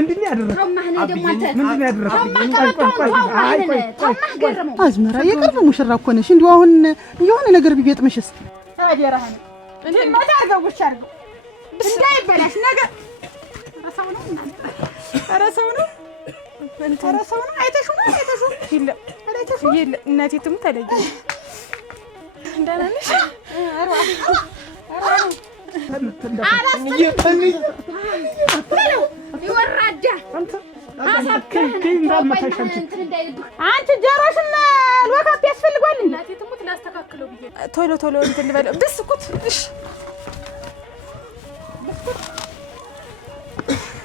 ምንድነው ያደረገው? ምንድነው ያደረገው? አዝመራ የቅርብ ሙሽራ እኮ ነሽ። እንዲሁ አሁን የሆነ ነገር ቢገጥምሽስ? ታዲያራህ እንዴ ማታርገው ወሻርገው እንዳይበላሽ ነገር ሰው ነው። ኧረ ሰው ነው። ኧረ ሰው ነው። አይተሽው ነው አይተሽው ይለ አይተሽው ይለ እናቴ ትሙት ተለየ እንደና ነሽ? ኧረ ይወራዳ አንቺ ጀሮሽን ወካፕ ያስፈልጋል። እናቴ ትሙት ላስተካክለው ብዬ ቶሎ ቶሎ እንትን ልበለው ብስኩት። እሺ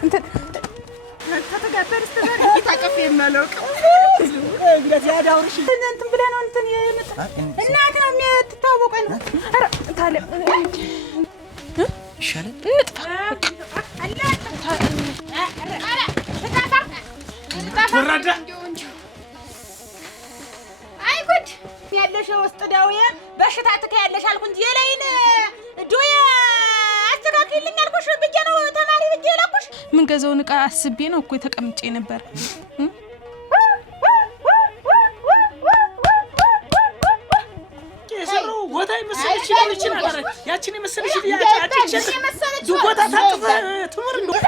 እንትን ከተጋበርስ ተዘር ይታቀፍ የማለውቅ እንግዲህ ያዳውርሽ እንትን ብለህ ነው እንትን የመጣ እናት ነው የምትታወቀው። ኧረ ታለ ይሻላል እንጥፋ ወራዳ አይ ጉድ ያለሽ ውስጥ ዳውየ በሽታ ትከያለሽ አልኩ እንጂ የላይን ዶያ አስተካክልልኝ አልኩሽ ብዬ ነው ተማሪ ብዬ ላኩሽ። ምን ገዛውን ዕቃ አስቤ ነው እኮ ተቀምጬ ነበር። የሰሩ ቦታ ይመስልሽ ይችላል። ያቺን ይመስልሽ ያቺን ዱጎታ ታጥፈ ትምር እንደው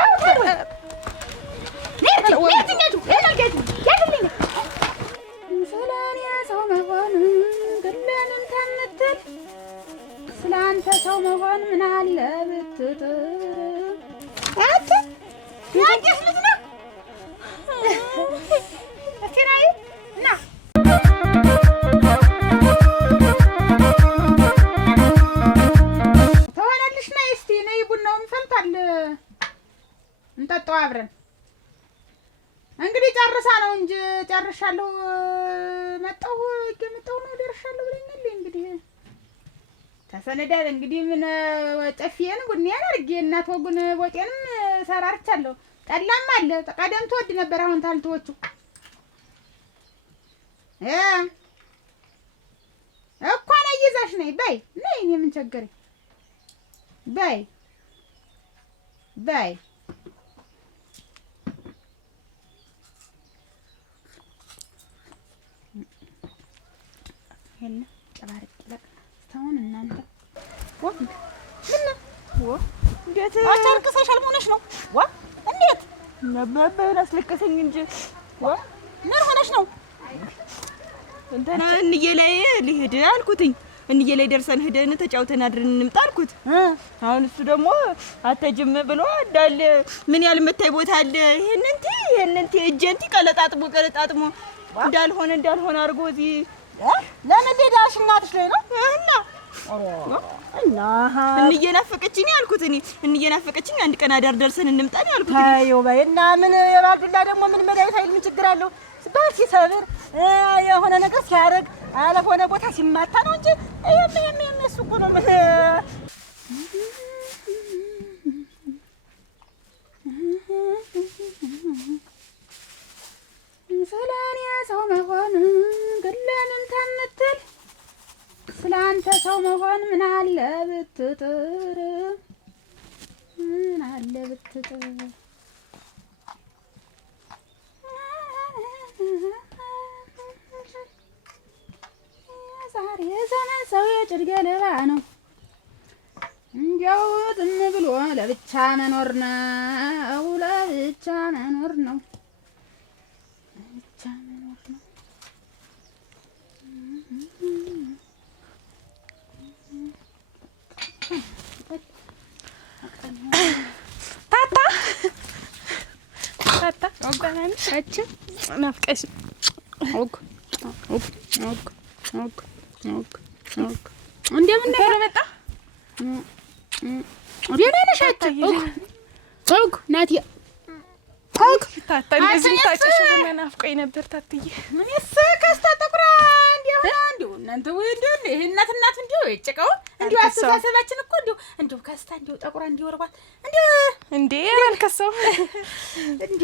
ስላንተ ሰው መሆን ምን አለ ብትጥር አንተ ያንቺስ ልጅ ነው አትናይ ና ተወናልሽ ነይ እስቲ ነይ ቡናውን ፈልታል እንጠጣው አብረን። እንግዲህ ጨርሳ ነው እንጂ ጨርሻለሁ መጣሁ ነው ደርሻለሁ ብለኛል። እንግዲህ ተሰነዳል። እንግዲህ ምን ጠፊየን ቡኒያን አርጌ እናት ወጉን ወጤንም ሰራርቻለሁ። ጠላም አለ ቀደም ትወድ ነበር አሁን ታልተወቹ እኮ ነው ይዘሽ ነይ በይ ነይ ምን ቸገረኝ በይ በይ هلا تبارك لك استون እናንተ ወንድ ምን እንዴት አታልቅሰሽ አልሆነሽ ነው እንዴት ነበር አስለቀሰኝ እንጂ ምን ሆነሽ ነው እንተና እንዬ ላይ ልሄድ አልኩትኝ እንዬ ላይ ደርሰን ሄደን ተጫውተን አድረን እንምጣ አልኩት። አሁን እሱ ደግሞ አተጅም ብሎ እንዳለ ምን ያህል መታይ ቦታ አለ ይሄንን እጀንቲ ቀለጣጥሞ እንዳልሆነ አድርጎ እዚህ ለምን ሄዳሽ እናትሽ ላይ ነው እና እንየናፈቀችኝ አልኩት። እንየናፈቀችኝ አንድ ቀን አዳር ደርሰን እንምጣን አልኩት። ታየው ባይና ምን የባልዱላ ደግሞ ምን መዳይ ኃይል ምን ችግር አለው? ባሲ ሰብር የሆነ ነገር ሲያረግ አለሆነ ቦታ ሲማታ ነው እንጂ እሱ እኮ ነው ስላኔ ሰው መሆን ገለንም ተምትል ስላንተ ሰው መሆን ምን አለ ብትጥር ዛሬ ዘመን ሰው የጭድ ገለባ ነው። እንዲያው ዝም ብሎ ለብቻ መኖር ነው። ታታ ኦጋናንሽ ናፍቀሽ እንደምን መጣ ደህና ነሽ? ናቲ ታታ እንደዚህ ታጭሽ ምን ናፍቀኝ ነበር ታትዬ። ምንስ ከስታ ጠቁራ እንዲሁ እናንተ ወይ ይሄ እናት እንዲሁ ይጨቀው እንዲሁ አስተሳሰባችን እኮ እንዲሁ ከስታ እንዲሁ ጠቁራ እንዲሁ ወርባት እንዴ አልከሰው እንዴ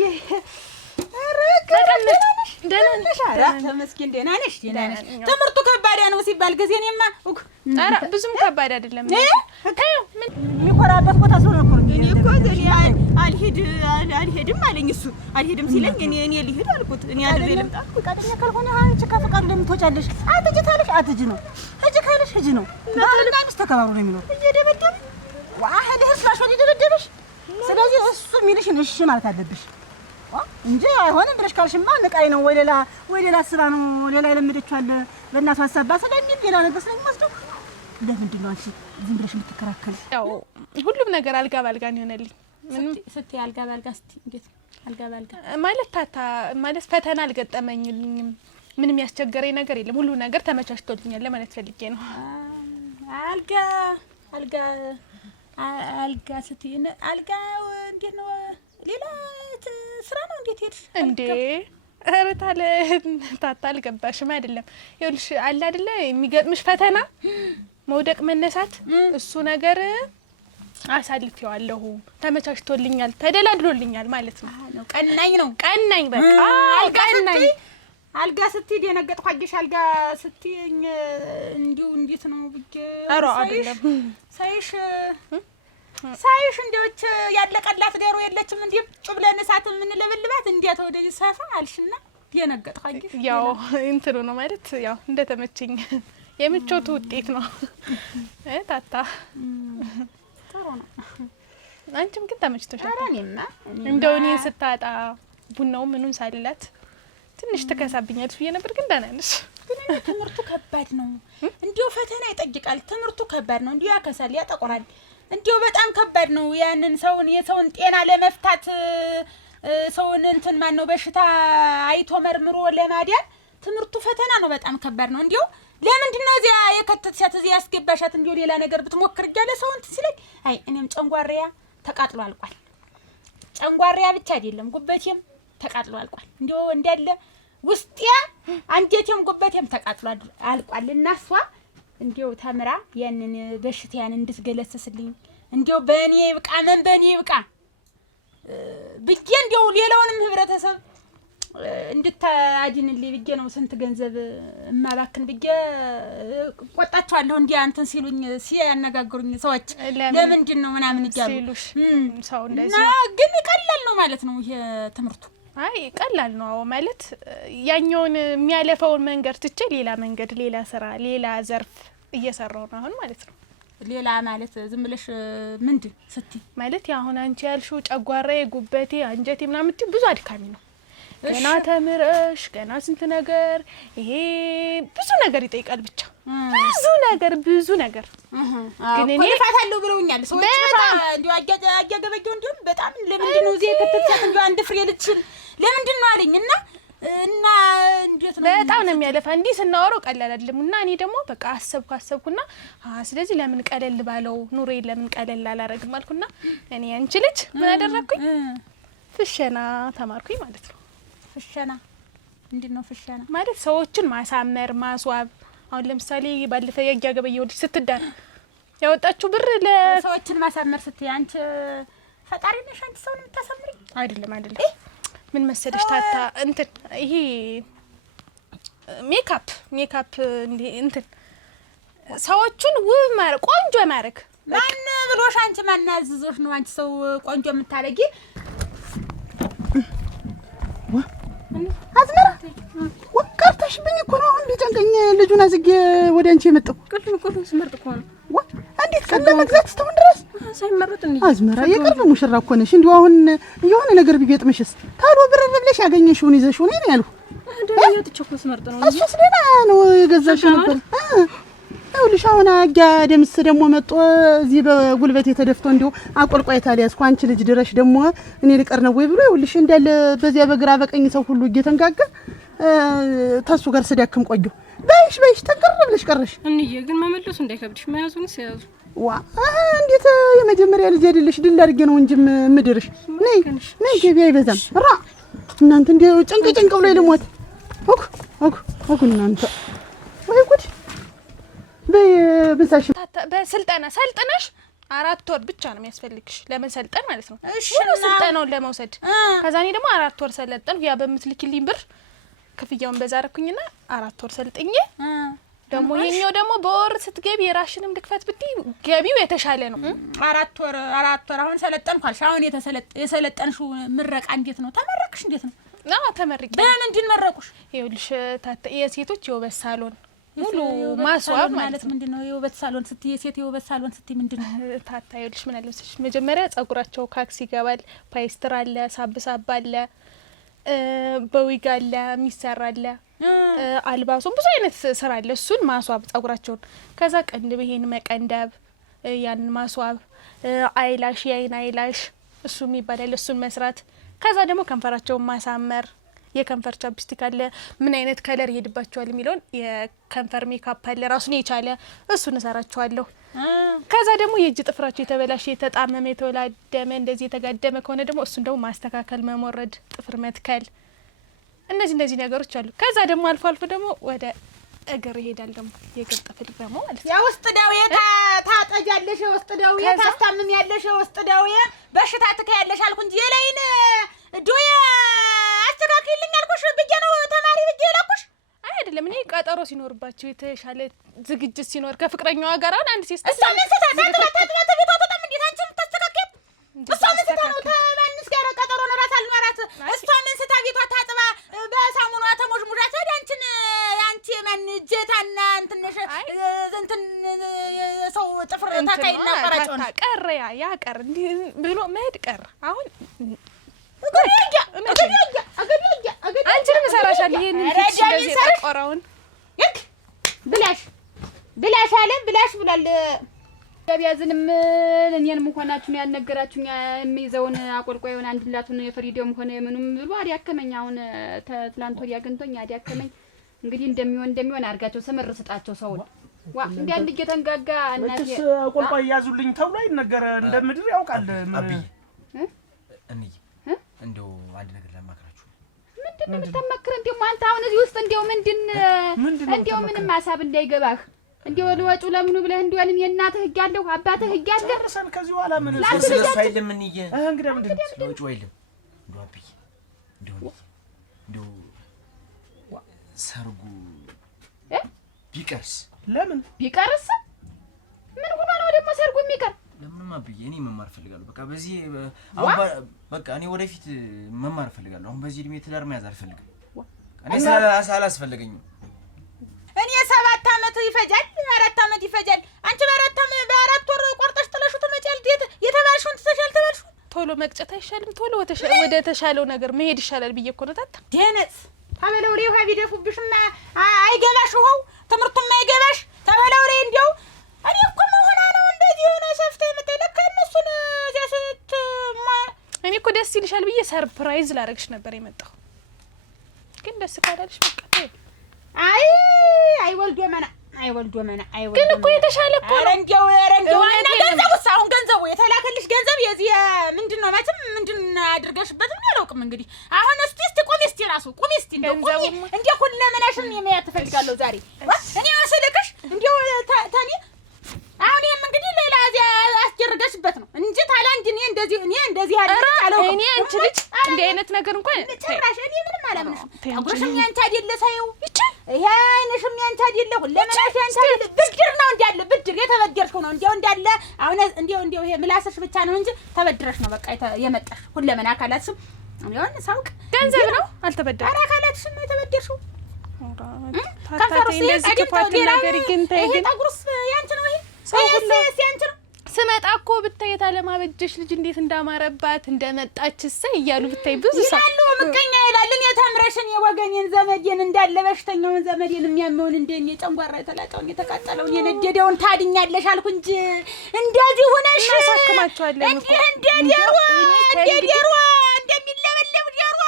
ደህና ነሽ? ተመስገን ደህና ነሽ? ትምህርቱ ከባድ ነው ሲባል ጊዜ እኔማ ኧረ ብዙም ከባድ አይደለም። ምን የሚኮራበት ቦታ ሰው ነው እኮ እኔ እኮ አልሄድም አለኝ እሱ አልሄድም ሲለኝ እኔ ልሄድ አልኩት እኔ አይደለም ልምጣ ፈቃደኛ ካልሆነ አንቺ ከፈቃዱ ለምን ትወጫለሽ አትጂ ታለሽ አትጂ ነው ሂጂ ካለሽ ሂጂ ነው ባልና ሚስት ተከባብሮ ነው የሚኖር እየደበደበ ዋህል ህስላሽ ወዲ ደበደበሽ ስለዚህ እሱ የሚልሽን እሺ ማለት አለብሽ እንጂ አይሆንም ብለሽ ካልሽማ ንቃይ ነው ወይ ሌላ ስራ ነው ሌላ የለመደችው አለ በእናቷ ሀሳብ ስለሚል ሌላ ነገር ስለሚወስደው ለምንድን ነው አንቺ ዝም ብለሽ የምትከራከሪ? ያው ሁሉም ነገር አልጋ ባልጋ ነው የሆነልኝ። ምን ስትይ አልጋ ባልጋ ስትይ እንዴት አልጋ ባልጋ ማለት ታታ ማለት ፈተና አልገጠመኝልኝም። ምንም ያስቸገረኝ ነገር የለም። ሁሉ ነገር ተመቻችቶልኛል ለማለት ፈልጌ ነው። አልጋ ስትይ አልጋው እንዴት ነው? ሌላ ስራ ነው እንዴት ሄድሽ እንዴ? ታለ ታታ አልገባሽም አይደለም? ይኸውልሽ አለ አይደለ የሚገጥምሽ ፈተና መውደቅ መነሳት እሱ ነገር አሳልፌዋለሁ። ተመቻችቶልኛል፣ ተደላድሎልኛል ማለት ነው። ቀናኝ በቃ አልጋ ስትይ ደነገጥኩ። አየሽ አልጋ ስትይኝ እንዲሁ እንዴት ነው ብዬ አሮ አይደለም ሳይሽ እንዴዎች ያለቀላት ዳሩ የለችም እንዴ ጭብለን እሳት ምን ለበልባት እንዴት ወደዚህ ሰፋ አልሽና ደነገጥኩ። አየሽ ያው እንትሩ ነው ማለት ያው እንደተመቸኝ የምቾቱ ውጤት ነው። ታታ ጥሩ ነው። አንቺም ግን ተመችቶሻል? አራኔማ እንደው እኔን ስታጣ ቡናው ምኑን ሳልላት ትንሽ ተከሳብኛለች ብዬ ነበር፣ ግን ደህና ነሽ። ግን ትምህርቱ ከባድ ነው። እንዲው ፈተና ይጠይቃል። ትምህርቱ ከባድ ነው። እንዲው ያከሳል፣ ያጠቆራል። እንዲው በጣም ከባድ ነው። ያንን የሰውን ጤና ለመፍታት ሰውን እንትን ማን ነው በሽታ አይቶ መርምሮ ለማዳን ትምህርቱ ፈተና ነው። በጣም ከባድ ነው። እንዲው ለምንድን ነው እዚያ የከተትሻት እዚያ ያስገባሻት? እንዲው ሌላ ነገር ብትሞክር እያለ ሰው እንትን ሲለኝ አይ እኔም ጨንጓሪያ ተቃጥሎ አልቋል። ጨንጓሪያ ብቻ አይደለም ጉበቴም ተቃጥሎ አልቋል። እንዲው እንዳለ ውስጤ አንጀቴም ጉበቴም ተቃጥሎ አልቋል። እና እሷ እንዲው ተምራ ያንን በሽታያን እንድትገለጽስልኝ እንዲው በእኔ ይብቃ በእኔ ይብቃ ብዬ እንዲው ሌላውንም ህብረተሰብ እንድታድንልኝ ብዬ ነው ስንት ገንዘብ እማባክን ብዬ ቆጣቸዋለሁ። እንዲያ እንትን ሲሉኝ ሲያነጋግሩኝ ሰዎች ለምንድን ነው ምናምን ይያሉ ሰው እንደዚህ ግን ቀላል ነው ማለት ነው ይሄ ትምህርቱ። አይ ቀላል ነው ማለት ያኛውን የሚያለፈውን መንገድ ትቼ ሌላ መንገድ ሌላ ስራ ሌላ ዘርፍ እየሰራው ነው አሁን ማለት ነው። ሌላ ማለት ዝም ብለሽ ምንድን ስትይ ማለት አሁን አንቺ ያልሽው ጨጓራዬ ጉበቴ አንጀቴ ምናምን ብዙ አድካሚ ነው። ገና ተምረሽ ገና ስንት ነገር ይሄ ብዙ ነገር ይጠይቃል። ብቻ ብዙ ነገር ግን እኔ ፋታለሁ ብለውኛል ሰዎች እንዴ አያገበየው እንዴ በጣም ለምንድን ነው እዚህ ከተተሰተ እንዴ አንድ ፍሬ ልትችል ለምንድን ነው አለኝና እና እንዴት ነው በጣም ነው የሚያለፋ። እንዴ ስናወራው ቀላል አይደለም። እና እኔ ደግሞ በቃ አሰብኩና ስለዚህ ለምን ቀለል ባለው ኑሬ ለምን ቀለል አላረግም አልኩና እኔ አንቺ ልጅ ምን አደረኩኝ? ፍሸና ተማርኩኝ ማለት ነው። ፍሸና ምንድነው? ፍሸና ማለት ሰዎችን ማሳመር ማስዋብ። አሁን ለምሳሌ ባለፈ ያጋገበየው ልጅ ስትዳር ያወጣችሁ ብር ለሰዎችን ማሳመር ስትይ አንቺ ፈጣሪ ነሽ አንቺ ሰውን የምታሳምሪ? አይደለም ምን መሰለሽ ታታ እንትን ይሄ ሜካፕ እንትን ሰዎችን ውብ ማረግ ቆንጆ ማረግ ማን ብሎሽ? አንቺ ማን ያዝዞሽ ነው አንቺ ሰው ቆንጆ የምታረጊ? አዝመራ ወቀርተሽብኝ እኮ ነው አሁን ቢጨንቀኝ ልጁን አዝጌ ወደ አንቺ የመጣው። ቅልም ስመርጥ እኮ ነው። እንዴት ቀን ለመግዛት እስካሁን ድረስ ሳይመረጥ እንዴ? አዝመራ የቅርብ ሙሽራ እኮ ነሽ። እንዲሁ አሁን የሆነ ነገር ቢገጥምሽስ ታሎ ብር ብለሽ ያገኘሽውን ይዘሽው ነው ያለው። ደህና ተቸኮ ስመርጥ ነው እንጂ እሱስ ሌላ ነው የገዛሽ ነበር። ይኸውልሽ አሁን አጋ ደምስ ደግሞ መጥቶ እዚህ በጉልበት የተደፍቶ እንዲሁ አቆልቋይታ ሊያስኩ አንቺ ልጅ ድረሽ ደግሞ እኔ ልቀር ነው ወይ ብሎ ይኸውልሽ እንዳለ በዚያ በግራ በቀኝ ሰው ሁሉ እየተንጋጋ ታሱ ጋር ስዳክም ቆየሁ። በይሽ ተንቀር ብለሽ ቀረሽ። እንዬ ግን መመለሱ እንዳይከብድሽ መያዙን ሲያዙ እንዴት የመጀመሪያ ልጅ አይደለሽ? ድል አድርጌ ነው እንጂ ምድርሽ። ነይ ገቢ አይበዛም። እናንተ እንደ ጭንቅ ብሎ ልሞት ኦክ እናንተ ወይ ጉድ በብዛሽ በስልጠና ሰልጥነሽ 4 ወር ብቻ ነው የሚያስፈልግሽ ለመሰልጠን ማለት ነው። እሺ ስልጠናውን ለመውሰድ ከዛ እኔ ደግሞ 4 ወር ሰለጠንኩ። ያ በምትልኪልኝ ብር ክፍያውን በዛ አደረኩኝና 4 ወር ሰልጥኜ ደግሞ ይሄኛው ደግሞ በወር ስትገቢ የራሽንም ልክፈት ብትይ ገቢው የተሻለ ነው። 4 ወር አሁን ሰለጠንኩ አልሽ። አሁን የሰለጠንሽው ምረቃ እንዴት ነው? ተመረቅሽ? እንዴት ነው? ተመርቄ። በምንድን መረቁሽ? ይኸውልሽ የሴቶች የውበት ሳሎን ሙሉ ማስዋብ ማለት ምንድነው? የውበት ሳሎን ስትይ የሴት የውበት ሳሎን ስትይ ምንድነው? ይኸውልሽ ምን አለ መሰለሽ መጀመሪያ ጸጉራቸው ካክስ ይገባል፣ ፓይስተር አለ፣ ሳብ አለ፣ በዊግ አለ፣ የሚሰራ አለ፣ አልባሶ ብዙ አይነት ስራ አለ። እሱን ማስዋብ ጸጉራቸውን፣ ከዛ ቅንድብ ይሄን መቀንደብ፣ ያን ማስዋብ፣ አይላሽ የአይን አይላሽ እሱ የሚባል እሱን መስራት፣ ከዛ ደግሞ ከንፈራቸውን ማሳመር፣ የከንፈር ቻፕስቲክ አለ፣ ምን አይነት ከለር ይሄድባቸዋል የሚለውን የከንፈር ሜካፕ አለ ራሱን የቻለ እሱን እሰራቸዋለሁ። ከዛ ደግሞ የእጅ ጥፍራቸው የተበላሸ የተጣመመ የተወላደመ እንደዚህ የተጋደመ ከሆነ ደግሞ እሱን ደግሞ ማስተካከል፣ መሞረድ፣ ጥፍር መትከል፣ እነዚህ ነገሮች አሉ። ከዛ ደግሞ አልፎ ደግሞ ወደ እግር ይሄዳል። ደግሞ የእግር ጥፍር ደግሞ ማለት ነው። የውስጥ ደዌ ታጠጃለሽ፣ የውስጥ ደዌ ታስታምሚያለሽ፣ የውስጥ ደዌ በሽታ ትከያለሽ አልኩ እንጂ የላይን ዶያ አስተካክልልኝ አልኩሽ ብዬ ነው ተማሪ ብዬ ላኩሽ። አይደለም እኔ ቀጠሮ ሲኖርባቸው የተሻለ ዝግጅት ሲኖር ከፍቅረኛዋ ጋር አሁን አንድ ሲስተር እሷ ምን ስታ ታጥባት ቤቷ ተጣም እንዴት አንቺ የምታስተካክል እሷ ምን ስታ ነው ተማንስ ጋር ቀጠሮ ነው ራስ አልማራት እሷ ምን ስታ ቤቷ ታጥባ በሳሙኗ ተሞሽሙሻ ታዲያ አንቺ ማን ጀታና እንትነሽ እንትን ሰው ጥፍር ታካይና ቀራጭው ቀረ ያ ቀር እንዴ ብሎ መሄድ ቀር አሁን አንቺንም እሰራሻለሁ። ይሄንን ፊክስ እንደዚህ ተቆራውን ይክ ብላሽ አለ ብላሽ ብሏል። ያቢያዝንም እኔንም ሆናችሁን ያልነገራችሁኝ የሚይዘውን አቆልቋዩን አንድላቱን የፍሪዶም ሆነ የምኑም ብሎ አዲያከመኝ። አሁን ትላንት ወዲያ አግኝቶኝ አዲያከመኝ። እንግዲህ እንደሚሆን አድርጋቸው ስምር ስጣቸው ሰውን እንዴ አንድ እየተንጋጋ እናቴ አቆልቋይ ያዙልኝ ተብሎ አይነገር እንደምድር ያውቃል። እንደው አንድ ነገር ለማከራችሁ ምንድነው ተመክረ እንደው አንተ አሁን እዚህ ውስጥ እንደው እንደው ምንም ሐሳብ እንዳይገባህ እንደው ለወጡ ለምኑ ብለህ እንደው እኔ እናትህ እያለሁ አባትህ እያለሁ ጨርሰን ከዚህ በኋላ ምን ስለሱ አይደለም ምን ይየ እንግዲህ ምንድን ነው ስለውጭ አይደለም እንደው አብይ እንደው ሰርጉ ቢቀርስ ለምን ቢቀርስ ምን ሆኖ ነው ደግሞ ሰርጉ የሚቀር? ለምን አብይ እኔ መማር ፈልጋለሁ። በቃ በዚህ አሁን በቃ እኔ ወደፊት መማር ፈልጋለሁ። አሁን በዚህ እድሜ ትዳር መያዝ አልፈልግም። እኔ አላስፈልገኝም። እኔ 7 አመት ይፈጃል 4 አመት ይፈጃል። አንቺ በአራት ወር ቆርጠሽ ጥለሽው ትመጫለሽ። የተባልሽውን ትተሻል። ተባልሽው ቶሎ መቅጨት አይሻልም? ቶሎ ወደ ተሻለው ነገር መሄድ ይሻላል ብዬ እኮ ነው። ታታ ደነስ ታበለው ላይ ውሃ ቢደፉብሽማ አይገባሽ፣ ውሃው ትምህርቱም አይገባሽ። ታበለው ላይ እንደው እኔ እኮ መሆና ነው እንደዚህ ሆነ ሰፍተ የምትለካ እነሱን ያሰት እኔ እኮ ደስ ይልሻል ብዬ ሰርፕራይዝ ላደርግሽ ነበር የመጣው። ግን ደስ ካላለሽ በቃ አይወልዶ መና ግን እኮ የተሻለ እኮ ነው። ረንጆው እና ገንዘቡስ አሁን ገንዘቡ የተላከልሽ ገንዘብ የዚህ ምንድነው ማለትም ምንድን አድርገሽበት ምን አላውቅም። እንግዲህ አሁን እስቲ ቁሚ እስቲ እንደ ሁለመናሽን የማያት ትፈልጋለሁ ዛሬ እኔ አስልክሽ እንደው ታኒ አሁን ይሄም እንግዲህ ሌላ እዚያ አስጀርገሽበት ነው እንጂ ታላንጂ እኔ እንደዚህ አለው እኔ አንቺ ልጅ እንደ አይነት ነገር እንኳን ጭራሽ እኔ ምንም አላምንሽ። አጉርሽም ያንቺ አይደለ ሳይው ይሄ አይንሽም ያንቺ አይደለ ሁለመናሽ ያንቺ አይደለ ብድር ነው እንዳለ ብድር የተበደርሽው ነው እንዳለ አሁን እንደው ይሄ ምላስሽ ብቻ ነው እንጂ ተበድረሽ ነው በቃ የመጣሽ ሁለመና አካላትሽም አሁን ሳውቅ ገንዘብ ነው አልተበደረም። አካላትሽም ነው የተበደርሽው። ታታቴ እንደዚህ ክፋት ነገር ግን ታጉርስ ያንቺ ነው ይሄ ያንቺ ነው። ስመጣ እኮ ብታይ የታለማበጀሽ ልጅ እንዴት እንዳማረባት እንደመጣች እሰይ እያሉ ብታይ ብዙ ሰው ይላሉ። ምቀኛ ይላልን የተምረሽን የወገኔን ዘመዴን እንዳለ በሽተኛውን ዘመዴን የሚያመውን እንደኔ ጨንጓራ የተላጨውን የተቃጠለውን የነደደውን ታድኛለሽ አልኩ እንጂ እንደዚህ ሆነሽ እናሳክማቸዋለን እኮ እንደ ዴሮ እንደሚለበለብ ዴሮ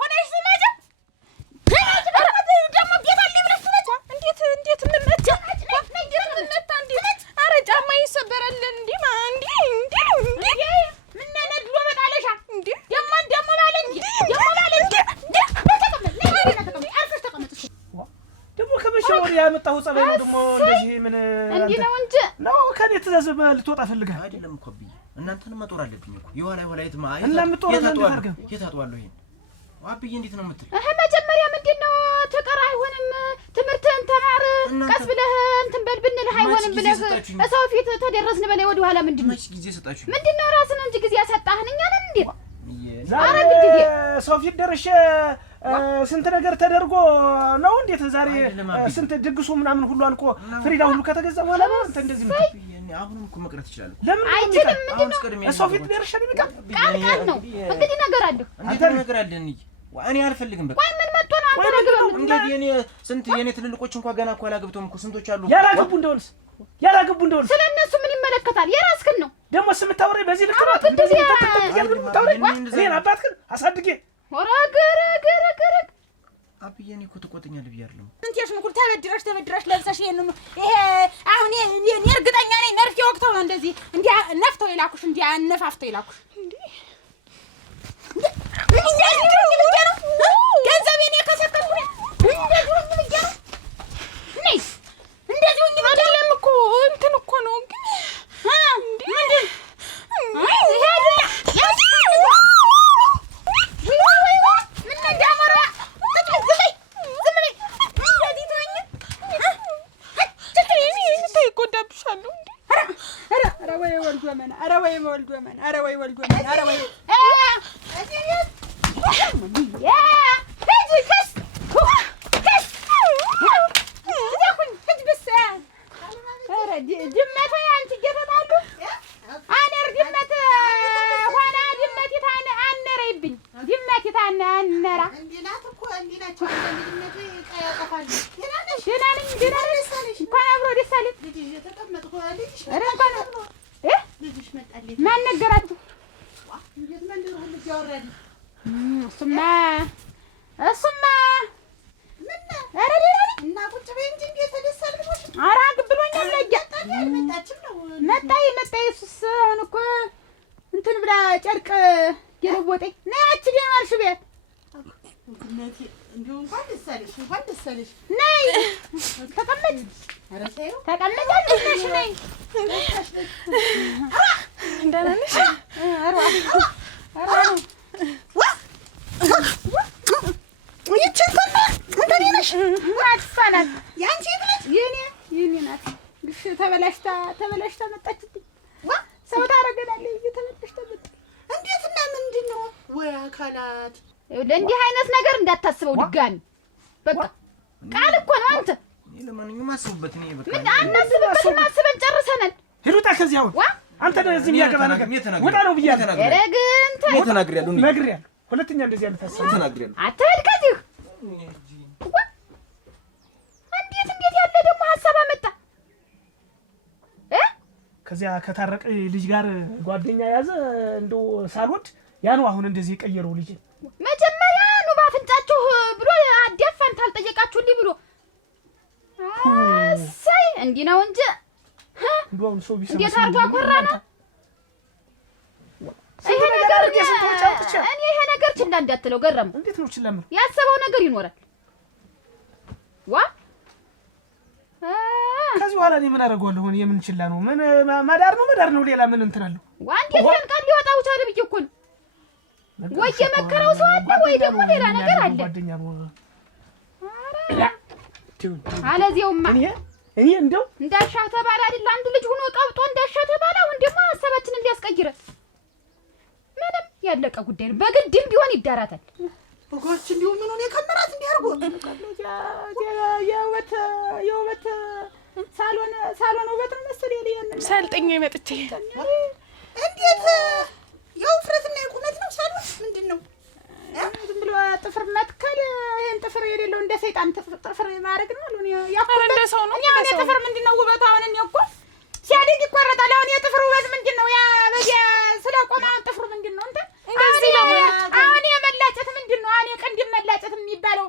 ሆነሽ ስመጭ ደግሞ ቤት አለ ብለሽ ስመጭ እንዴት ምንመጣ ጫማ ይሰበራል እንዴ እንዴ ምን ነድሎ በጣለሻ እንዴ ደሞ ባለ እንዴ ደሞ ከመሸወር ያመጣው ጸባይ ነው። ደሞ እንደዚህ ምን እንዴ ነው እንጂ ነው ከኔ ትእዛዝ ልትወጣ ፈልጋለህ አይደለም እኮ ብዬ እናንተንም መጦር አለብኝ እኮ የሆነ የት እና ምጦር የታጧለሁ ይሄን አብዬ እንዴት ነው የምትል? መጀመሪያ ምንድነው ተቀራ አይሆንም ትምህርትህን ተማር ቀስ ብለህ እንትን በል ብንልህ አይሆንም ብለህ ሰው ፊት ተደረስን በላይ ወደ ኋላ ምንድነው መች ጊዜ ሰጣችሁ? ምንድነው ራስን እንጂ ጊዜ ያሳጣህን እኛ ነን እንዴ? ዛሬ ሰው ፊት ደርሼ ስንት ነገር ተደርጎ ነው እንዴት ዛሬ ስንት ድግሱ ምናምን ሁሉ አልቆ ፍሪዳ ሁሉ ከተገዛ በኋላ ነው አንተ እንደዚህ ምትል? አሁንም እኮ መቅረት ይችላል። ለምን አይችልም? ምንድነው ሰው ፊት ደርሼ ነው የሚቀር ቃል ነው እንግዲህ ነገር አለ። አንተ ነገር አለ እንዴ? እኔ አልፈልግም። በቃ ቆይ ምን መጥቶ ነው አንተ ነገር እንዴ? የኔ ስንት የኔ ትልልቆች እንኳን ገና እኮ አላገብተውም እኮ ስንቶች አሉ ያላገቡ እንደሆነስ ስለነሱ ምን ይመለከታል? የራስህን ነው ደግሞ ስምታወሪ በዚህ ልክ ነው እንደዚህ ታወሪ እኔን አባትህን አሳድጌ ወራገረ አብዬ እኔ እኮ ትቆጥኛለህ ብዬ አይደለም እንቴሽ ነው ተበድረሽ ለብሰሽ ይሄ አሁን እኔ እርግጠኛ ነኝ ነርፌ ወቅተው ነው እንደዚህ እንዲያ ነፍተው ይላኩሽ እንዲያ አነፋፍተው ይላኩሽ እንዴ ገንዘቤን የከሰከስኩ እንደዚህ ሆኜ አይደለም እኮ እንትን እኮ ነው ግን ማን ነገራችሁ? እሱማ እና ቁጭ በይ እንጂ እንዴት ተደሳል ብሎሽ ኧረ ግብሎኛል መጣ እሱስ አሁን እኮ እንትን ብላ ጨርቅ የለወጠኝ ነይ አንቺ ደማልሽ ቤት እናቴ እንደው እንኳን ደስ አለሽ ነይ ተቀመጭ ኧረ ሳይው ተቀመጫለሽ ነይ ደህና ነሽ? የኔ ናት። ተበላሽታ መጣችብኝ። ሰው ታረገናለች ተበላሽታ መጣች። እንዴት እና ምንድን ነው ወይ አካላት ለእንዲህ አይነት ነገር እንዳታስበው ድጋሚ በቃ ቃል እኮ ነው አንተ ለማንኛውም አስቡበት ነው በቃ ምን አናስብበትና አስበን ጨርሰናል። ሂሩታ ከዚህ አሁን አንተ እንደዚህ የሚያገባ ነገር ወጣ ነው ብያለሁ። ረግንተ ተናግሬያለሁ ነግሬያለሁ። ሁለተኛ እንደዚህ ያለ ታስብ ተናግሬያለሁ። አትሄድ ከዚህ እንዴት ያለ ደግሞ ሀሳብ አመጣ ከዚያ ከታረቀ ልጅ ጋር ጓደኛ ያዘ እንደው ሳልወድ ያ ነው አሁን እንደዚህ የቀየረው ልጅ መጀመሪያ ነው ባፍንጫችሁ ብሎ አዲያፋን ታልጠየቃችሁልኝ ብሎ አሳይ እንዲህ ነው እንጂ እንደው ሰው ቢሰማ እንዴት አርቶ አኮራና ይሄ ነገር ችላ እንዳትለው ገረም እንዴት ነው ችላም ያሰበው ነገር ይኖራል ዋ ከዚህ በኋላ እኔ ምን አደርገዋለሁ? የምን ችላ ነው? ምን ማዳር ነው ሌላ ምን እንትን አለው? ዋንዴ ያን ቃል ሊወጣው ታዲያ ብዬ እኮ ነው ወይ የመከረው ሰው አለ ወይ ደግሞ ሌላ ነገር አለ። ጓደኛ ነው አለዚያውማ እኔ እንደው እንዳሻህ ተባለ አይደል አንድ ልጅ ሆኖ ቀብጦ እንዳሻህ ተባለ። አሁን ደግሞ ሀሳባችንን ሊያስቀይረ ምንም ያለቀ ጉዳይ ነው። በግድም ቢሆን ይዳራታል። ወጋች እንዲሁ ምን ሆነ ከመራት እንዲያርጎ የውበት ሳሎን ውበት ነው መሰለኝ ያንን ሰልጠኛ ይመጥቼ እንዴት የውፍረትና የቁመት ነው ሳሎን ምንድነው? ዝም ብሎ ጥፍር መትከል ይሄን ጥፍር የሌለው እንደ ሰይጣን ጥፍር ማድረግ ነው አሉ ያቆለ እንደ ሰው ነው። ያው ጥፍር ምንድነው ውበቱ? አሁን እኔ እኮ ሲያድግ ይቆረጣል። አሁን የጥፍር ውበት ምንድነው? ያ በዚያ ስለቆመ አሁን ጥፍሩ ምንድነው? እንትን እንደዚህ ነው። አሁን የመላጨት ምንድነው? አሁን የቅንድም መላጨት የሚባለው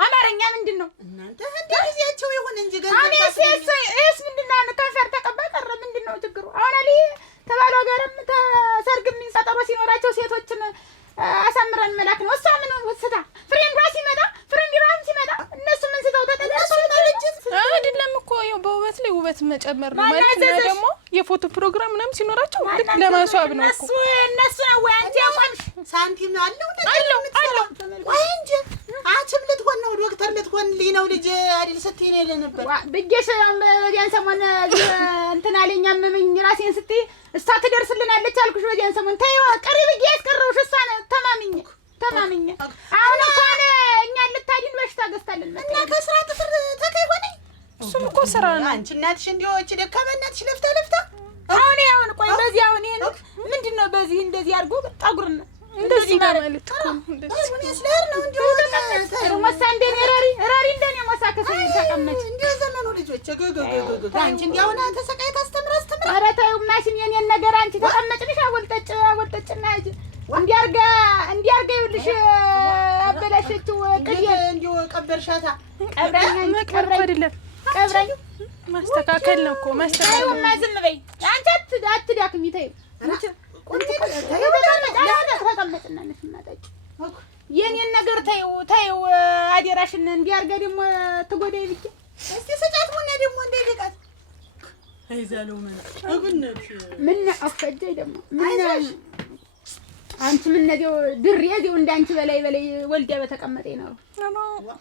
አማርኛ ምንድነው? እናንተ እንደዚያቸው ይሁን እንጂ አሁን እስ ምንድነው? ከንፈር ተቀባ ቀረ ምንድነው ችግሩ? አሁን አሊ ተባሏ ጋርም ተሰርግ የሚንሰጠሩ ሲኖራቸው ሴቶችን አሳምረን መላክ ነው። እሷ ምን ወስታ ፍሬንዷ ሲመጣ ፍሬንዷም ሲመጣ እነሱ ምን ስተው ተጠደርሰው አይደለም እኮ ያው በውበት ላይ ውበት መጨመር ነው ማለት ነው። ደግሞ የፎቶ ፕሮግራም ምናምን ሲኖራቸው ልክ ለማስዋብ ነው እኮ እነሱ ነው ወይ አንቺ ያቋምሽ ሳንቲም አለው ወይ እንጂ አችም ልትሆን ነው ዶክተር ልትሆን ነው ልጅ አይደል ስትይ ነው ነበር ብዬሽ በዚያን ሰሞን እንትን አለኝ አመመኝ ራሴን ስትይ እሷ ትደርስልናለች አልኩሽ በዚያን ሰሞን ተይው ቀሪ ብዬሽ ያስቀረውሽ እሷን ተማምኜ አሁን እንኳን እኛን ልታድን በሽታ ገዝታለን እና ከስራ ጥፍር ተከይ ሆነ እሱም እኮ ስራ ነው አንቺ እናትሽ እንዲዎች ደካማ እናትሽ ለፍታ አሁን ቆይ በዚህ አሁን ይሄን ምንድነው በዚህ እንደዚህ አድርጎ ጠጉርን እንደዚህ ማለት እኮ ምን ያስለር ነው እንዴ ሞሳ እንደኔ ረሪ እንደኔ ሞሳ ከሰኝ ተቀመጭ እንዴ ዘመኑ ልጆች ገገገገ አንቺ እንዲያውና ተሰቃይ ታስተምራ ኧረ ተይው ማሽን የኔን ነገር አንቺ ተቀመጭልሽ አወልጠጭና እንጂ እንዲያርጋ ይኸውልሽ አበላሸችው ቅዬ እንዲው ቀበርሻታ ቀብረኝ አይደለም ቀብረኝ ማስተካከል ነው እኮ ማስተካከል ነው ማዝም በይ አንቺ አትዳክሚ ተይው ተቀመጭና ነሽናጠጭ የኔን ነገር ተይው አደራሽን እንዲያርጋ ደግሞ ትጎዳይ ብቻ እስቲ ሰጫት ሆነ ደግሞ እንደልቃት አይዛለው ምን አፈጀይ ደግሞ ምን አንቺ ምን ነው ድሬው እንዳንቺ በላይ ወልዲያ በተቀመጠኝ ነው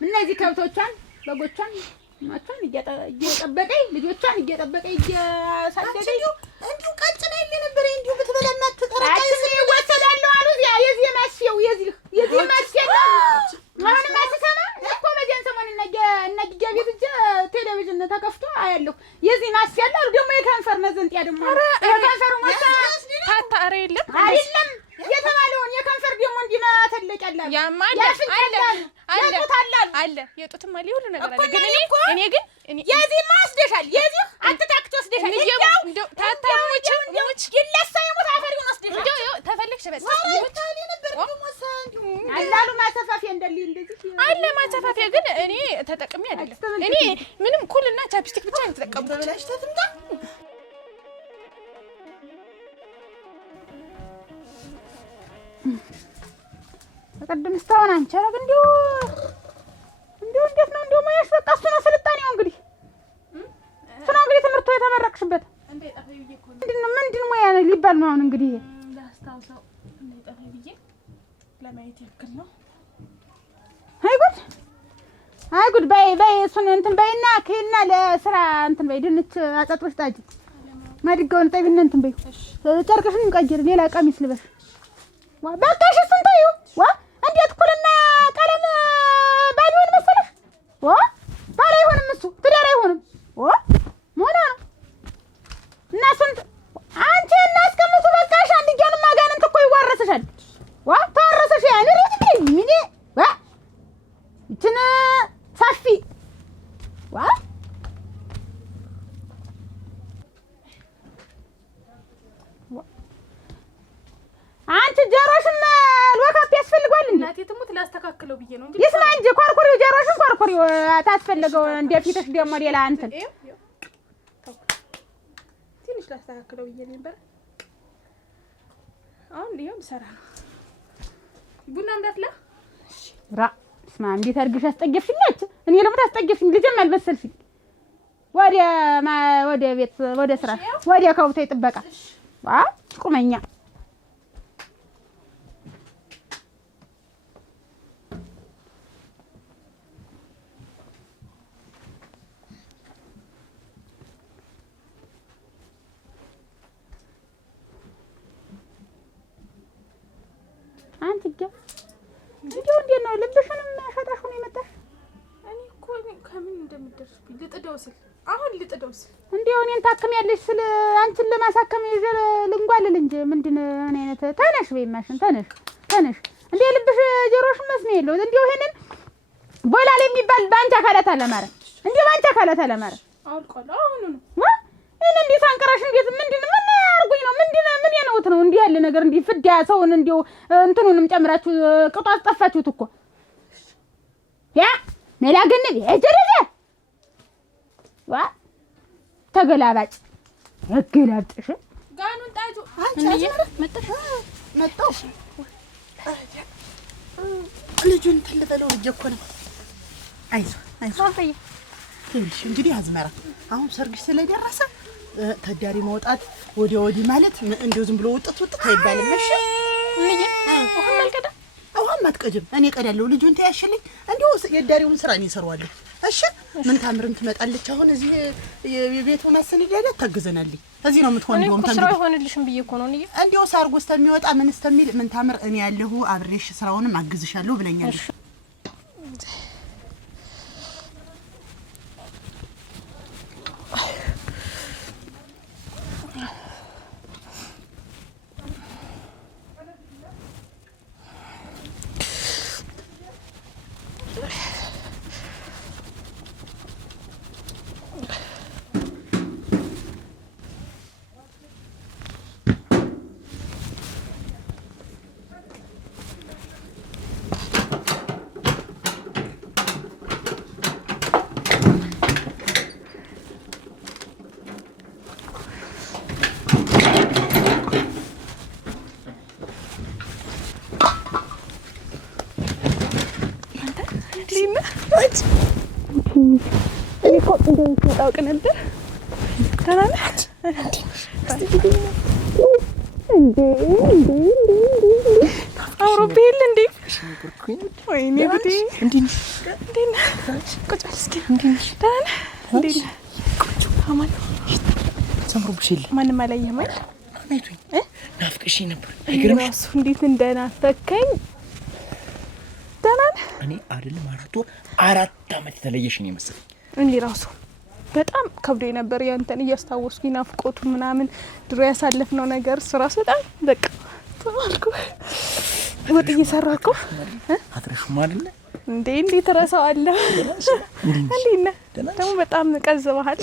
እነዚህ ከብቶቿን በጎቿን ማቻን እየጠበቀኝ ልጆቿን እየጠበቀኝ እያሳደገኝ እንዲሁ ቀጭና ይል ነበር እንዲሁ ብትበለማት ተጠራቃይ ወሰዳለሁ አሉ የዚህ ማስየው ማን ማስሰማ እኮ በዚያን ሰሞን እነጊዜ ቤት ቴሌቪዥን ተከፍቶ አያለሁ የዚህ ማስያለ ደግሞ የካንሰር መዘንጥያ ደግሞ የካንሰሩ ማሳ ታታረ የለም አይደለም የተባለውን የካንሰር ደግሞ እንዲማተለቅ ያላል ያማለ አለ የጡትም አለ ሁሉ ነገር አለ ግን እኔ የዚህ ማስደሻል የዚህ አትታክቶ ወስደሻል እንደው ታታሞች ይለሳ ይሞት አፈሪውን ወስደሻል እንደው ተፈልክሽ በስ አላሉ ማሰፋፊያ እንደዚህ አለ ማሰፋፊያ ግን እኔ ተጠቅሜ አይደለም እኔ ምንም ኩልና ቻፕስቲክ ብቻ ነው ተጠቀምኩት በላሽ ተትምጣ በቀደም ስታውን አንቺ አረግ እንዴው እንዴት ነው እንዴው ማያሽ በቃ እሱ ነው ስልጣኔው እንግዲህ ትምህርቱ የተመረቅሽበት ምንድን ሙያ ነው ሊባል ነው አሁን እንግዲህ ላስታውሰው እንደጠፋ ብዬ ለማየት ያክል ነው አይጉድ በይ እሱን እንትን በይና ከይና ለስራ እንትን በይ ድንች አጣጥበሽ ጣጂ ማድጋውን ጠቢና እንትን በይ ጨርቅሽን ቀይር ሌላ ቀሚስ ልበሽ በቃሽ እሱን ተይው እንዴት ኩልና ቀለም ባሊሆን መሰለሽ ባል አይሆንም እሱ ትዳር አይሆንም ሞና ነው እና እሱን አንቺ እናስቀምጡ በቃሽ አንድያንም አጋንንት እኮ ይዋረስሻል ተዋረሰሽ ያን ምን ይችን ሰፊ አንቺ ጀሮሽን ወካፕ ያስፈልጋል እንዴ? እናቴ ትሙት ላስተካክለው ብዬ ነው እንጂ ይስማ እንጂ ኮርኮሪው ጀሮሽን ኮርኮሪው ታስፈልገው እንደፊትሽ ደግሞ ሌላ እንትን ትንሽ ላስተካክለው ብዬ ነበር። አሁን ሊሆን ሰራ ነው ቡና እንዳትላ ስማ እንዴት አድርግሽ አስጠገፍሽኛች እኔ ደግሞ ታስጠገፍኝ ልጅም አልመሰልሽኝ ወደ ቤት ወደ ስራ ወደ ከብቶ ጥበቃ ቁመኛ አንቺ እንዴው እንዴት ነው ልብሽንም ሸጣሽ ነው የመጣሽ? እኔ እኮ ከምን እንደምደርስብኝ ልጥደው ስል እንዴው እኔን ታከሚያለሽ ስለ አንቺን ለማሳከም ይዘል ልንጓልል እንጂ ምንድን ምን አይነት ተነሽ በይማሽን ተነሽ እንዴ ልብሽ ጀሮሽ መስሜ የለው እንዴው ይሄንን ቦላል የሚባል ባንቻ ካላታ ለማረ እንዴው ባንቻ ካላታ ለማረ አውልቆላ አሁን ነው እኔ እንዴት አንቀራሽ እንዴት ምንድን ምን አርጉኝ ነው ምንድን ምን ያነውት ነው እንዴ ያለ ነገር እንዴ ፍዳ ሰውን እንዴው እንትኑንም ጨምራችሁ ቅጧ አስጠፋችሁት እኮ ያ መላገነ የጀረዘ ተገላባጭ ያገላብጥሽ ጋኑን ጣጁ አንቺ መጣው ልጁን ተልበለው እኮ ነው አይዞህ ትንሽ እንግዲህ አዝመራ አሁን ሰርግሽ ስለደረሰ ተዳሪ መውጣት ወዲህ ማለት እንደው ዝም ብሎ ውጥት አይባልም። እሺ ውሃ አልቀዳ ውሃም አትቀጅም እኔ ቀዳለሁ ልጁን ተያሽልኝ እንዲሁ የዳሪውን ስራ እኔ እሰራዋለሁ እሺ ምን ታምርም ትመጣለች አሁን እዚህ የቤቱን አሰነዳዳት ታግዘናለች እዚህ ነው የምትሆን እንደውም ስራ ይሆንልሽም ብዬ እኮ ነው እንዲሁ ሳርጎ እስከሚወጣ ምን እስከሚል ምን ታምር እኔ ያለሁ አብሬሽ ስራውንም አግዝሻለሁ ብለኛለሽ ታውቅ ነበር ተናናች አውሮቤል እንዴ ወይኔ ጉዴ እንዴ ቁጭ በል እስኪ እንዴ አማን ሰምሩብሽል ማንም አላየህም አይደል አሜቱኝ ናፍቀሽ ነበር አይገርምሽ እሱ እንዴት እንደናፈከኝ ተናን እኔ አይደለም 4 አመት ተለየሽኝ መሰለኝ እንዴ ራሱ በጣም ከብዶ ነበር ያንተን እያስታወስኩኝ ናፍቆቱ ምናምን ድሮ ያሳለፍነው ነገር ስራስ በጣም በቃ ተማርኩ ወጥ እየሰራኩ አትረሽ ማለት እንዴ ተረሳዋለሁ እንዴ ደግሞ በጣም ቀዝበሃል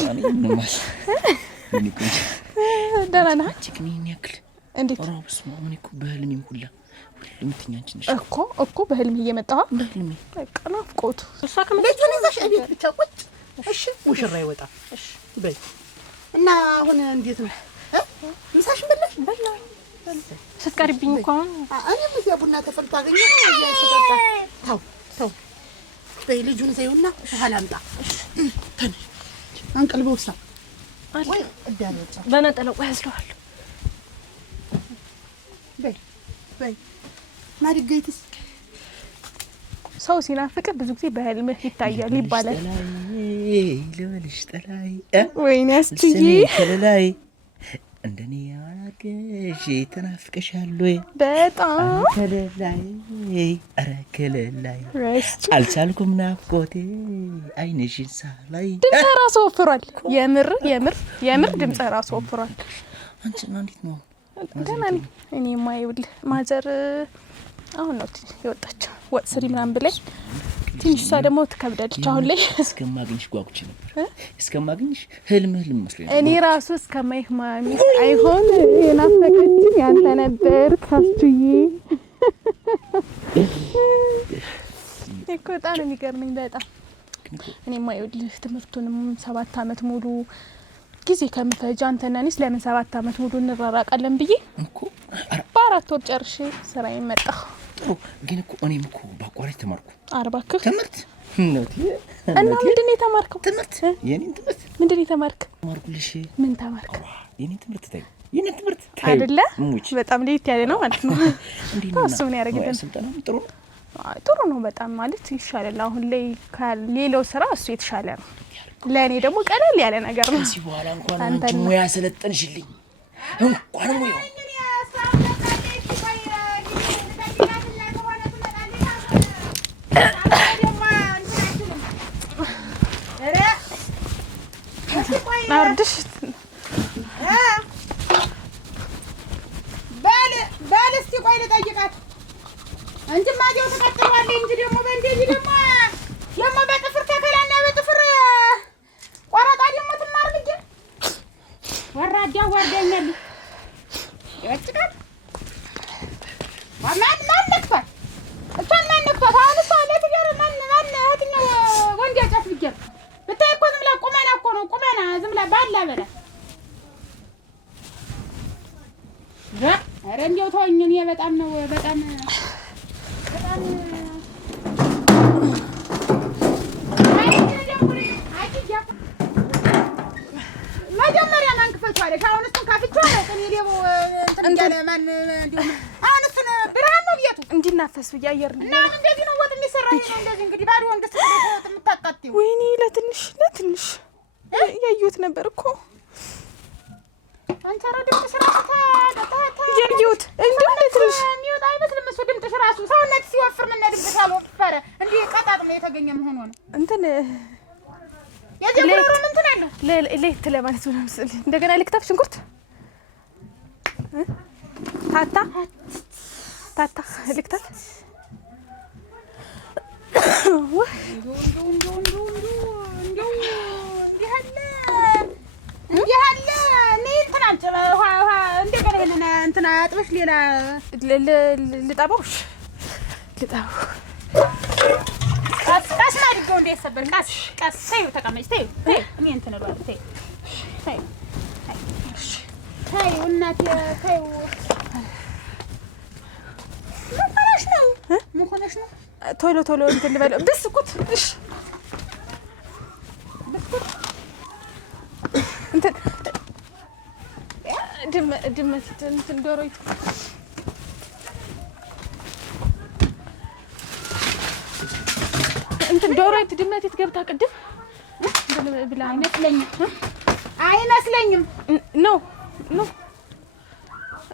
ደህና ነህ ችግኝ ያክል እንዴት ራውስ ማምን እኮ በህልሜም ሁላ ለምትኛችን ነሽ እኮ በህልሜ እየመጣሁ በህልሜ በቃ ናፍቆቱ እሷ ከመለየሽ እቤት ብቻ ቁጭ እሺ ሙሽራ ይወጣ እሺ በይ እና አሁን እንዴት ነው ምሳሽን በላሽ ስትቀርብኝ እኮ እኔም እዚያ ቡና ተፈልቶ አገኘሁ እዚያ ስጠጣ ተው በይ ልጁን ዘይውና በኋላ አምጣ ተነሽ አንቀልበውሳ ወይ እዳለች በነጠለው ያስለዋል በይ ማድገይትስ ሰው ሲናፍቅ ብዙ ጊዜ በህልምህ ይታያል ይባላል ለበልሽ ጠላይ ወይኔ አስጥዬ ተለላይ እንደኔ ያገሽ ተናፍቀሻል ወይ በጣም ተለላይ አረከለላይ አልቻልኩም ናፍቆቴ አይንሽን ሳላይ ድምጽ ራሱ ወፍሯል የምር ድምጽ ራሱ ወፍሯል አንቺ እንዴት ነው ደህና ነኝ እኔ ማይውል ማዘር አሁን ነው የወጣችው ወጥ ስሪ ምናምን ብለኝ ትንሽ ደግሞ ትከብዳለች አሁን ላይ እስከማግኝሽ ጓጉቼ ነበር እስከማግኝሽ ህልም መስሎኝ እኔ ራሱ እስከማይህ ማሚ አይሆን የናፈቀችኝ ያንተ ነበር ካስቱዬ እኮ በጣም የሚገርመኝ በጣም እኔ ማይውል ትምህርቱንም 7 አመት ሙሉ ጊዜ ከምፈጅ አንተና እኔስ ለምን 7 አመት ሙሉ እንራራቃለን ብዬ እኮ በ4 ወር ጨርሼ ስራዬን መጣሁ ግን እኮ እኔም እኮ ባቋራጭ ተማርኩ አርባክ ትምህርት ነው እና ምንድነው የተማርከው ትምህርት የኔን ትምህርት ምንድነው የተማርከው ተማርኩልሽ ምን ተማርክ የኔን ትምህርት አይደለ በጣም ለየት ያለ ነው ማለት ነው እሱ ምን ያደርግልን ስልጠና ጥሩ ነው በጣም ማለት ይሻላል አሁን ላይ ከሌላው ስራ እሱ የተሻለ ነው ለኔ ደግሞ ቀለል ያለ ነገር ነው እዚህ በኋላ እንኳን አንተ ሙያ ሰለጠንሽልኝ እንኳን ሙያ አርድሽ ባል እስቲ ቆይ ልጠይቃት እንጂ ማዲያው ተቀጥሏል እንጂ ደግሞ በእንደዚህ ደግሞ በጥፍር ተከላና በጥፍር ቆረጣ ደግሞ ትማር ልጅ ወራጃ ወርደኛል ይወጭቃል ማን ነክቷል እሷን ማን ነክቷል አሁን እሷ ለትገር ማን እህትኛው ወንድ ያጫት ብዬ ብታይ እኮ ዝም ብላ ቁመና እኮ ነው ቁመና ዝም ብላ ባላ በላ ኧረ እንዲያው ተወኝ እኔ በጣም ነው በጣም መጀመሪያ ማን ክፈቷለሽ አሁን እሱን ካፍቼዋለሁ እኔ ደግሞ እንትን እያለ ማን እንዲሁ አሁን እሱን ብርሃን ነው ልመለስ ብዬሽ አየር እና እንደዚህ ነው ወጥ የሚሰራኝ ነው እንደዚህ እንግዲህ ባዶ ወንድ ስትወጥ የምታቃጥዩ ወይኔ ለትንሽ ያየሁት ነበር እኮ አንተ ረድም ተሰራታ ያየሁት እንደው ለትንሽ የሚወጣ አይመስልም እሱ ድምጥሽ ራሱ ሰውነት ሲወፍር ምን ነድብሽ አልወፈረ እንዴ ቀጣጥ ነው የተገኘ መሆኑ ነው እንትን የዚህ ጉሮሮ ምን እንትን አለ ለሌት ለማለት ነው መሰለኝ እንደገና ልክተፍ ሽንኩርት ታታ ልክተፍ ያለ እንትና እንደገና እንትና አጥበሽ ሌላ ልጣባውሽ ቀስ አድርገው እንዳይሰበር ቀስ ተይው ተቀመጭ ተይው እኔ እንትን እለዋለሁ ተይው እናቴ ተይው ምን ሆነሽ ነው ቶሎ እንትን ልበለው ብስኩት እሺ ብስኩት እንትን ድመት እንትን ዶሮይቱ እንትን ዶሮይቱ ድመት ገብታ ቅድም ብላ አይመስለኝም ነው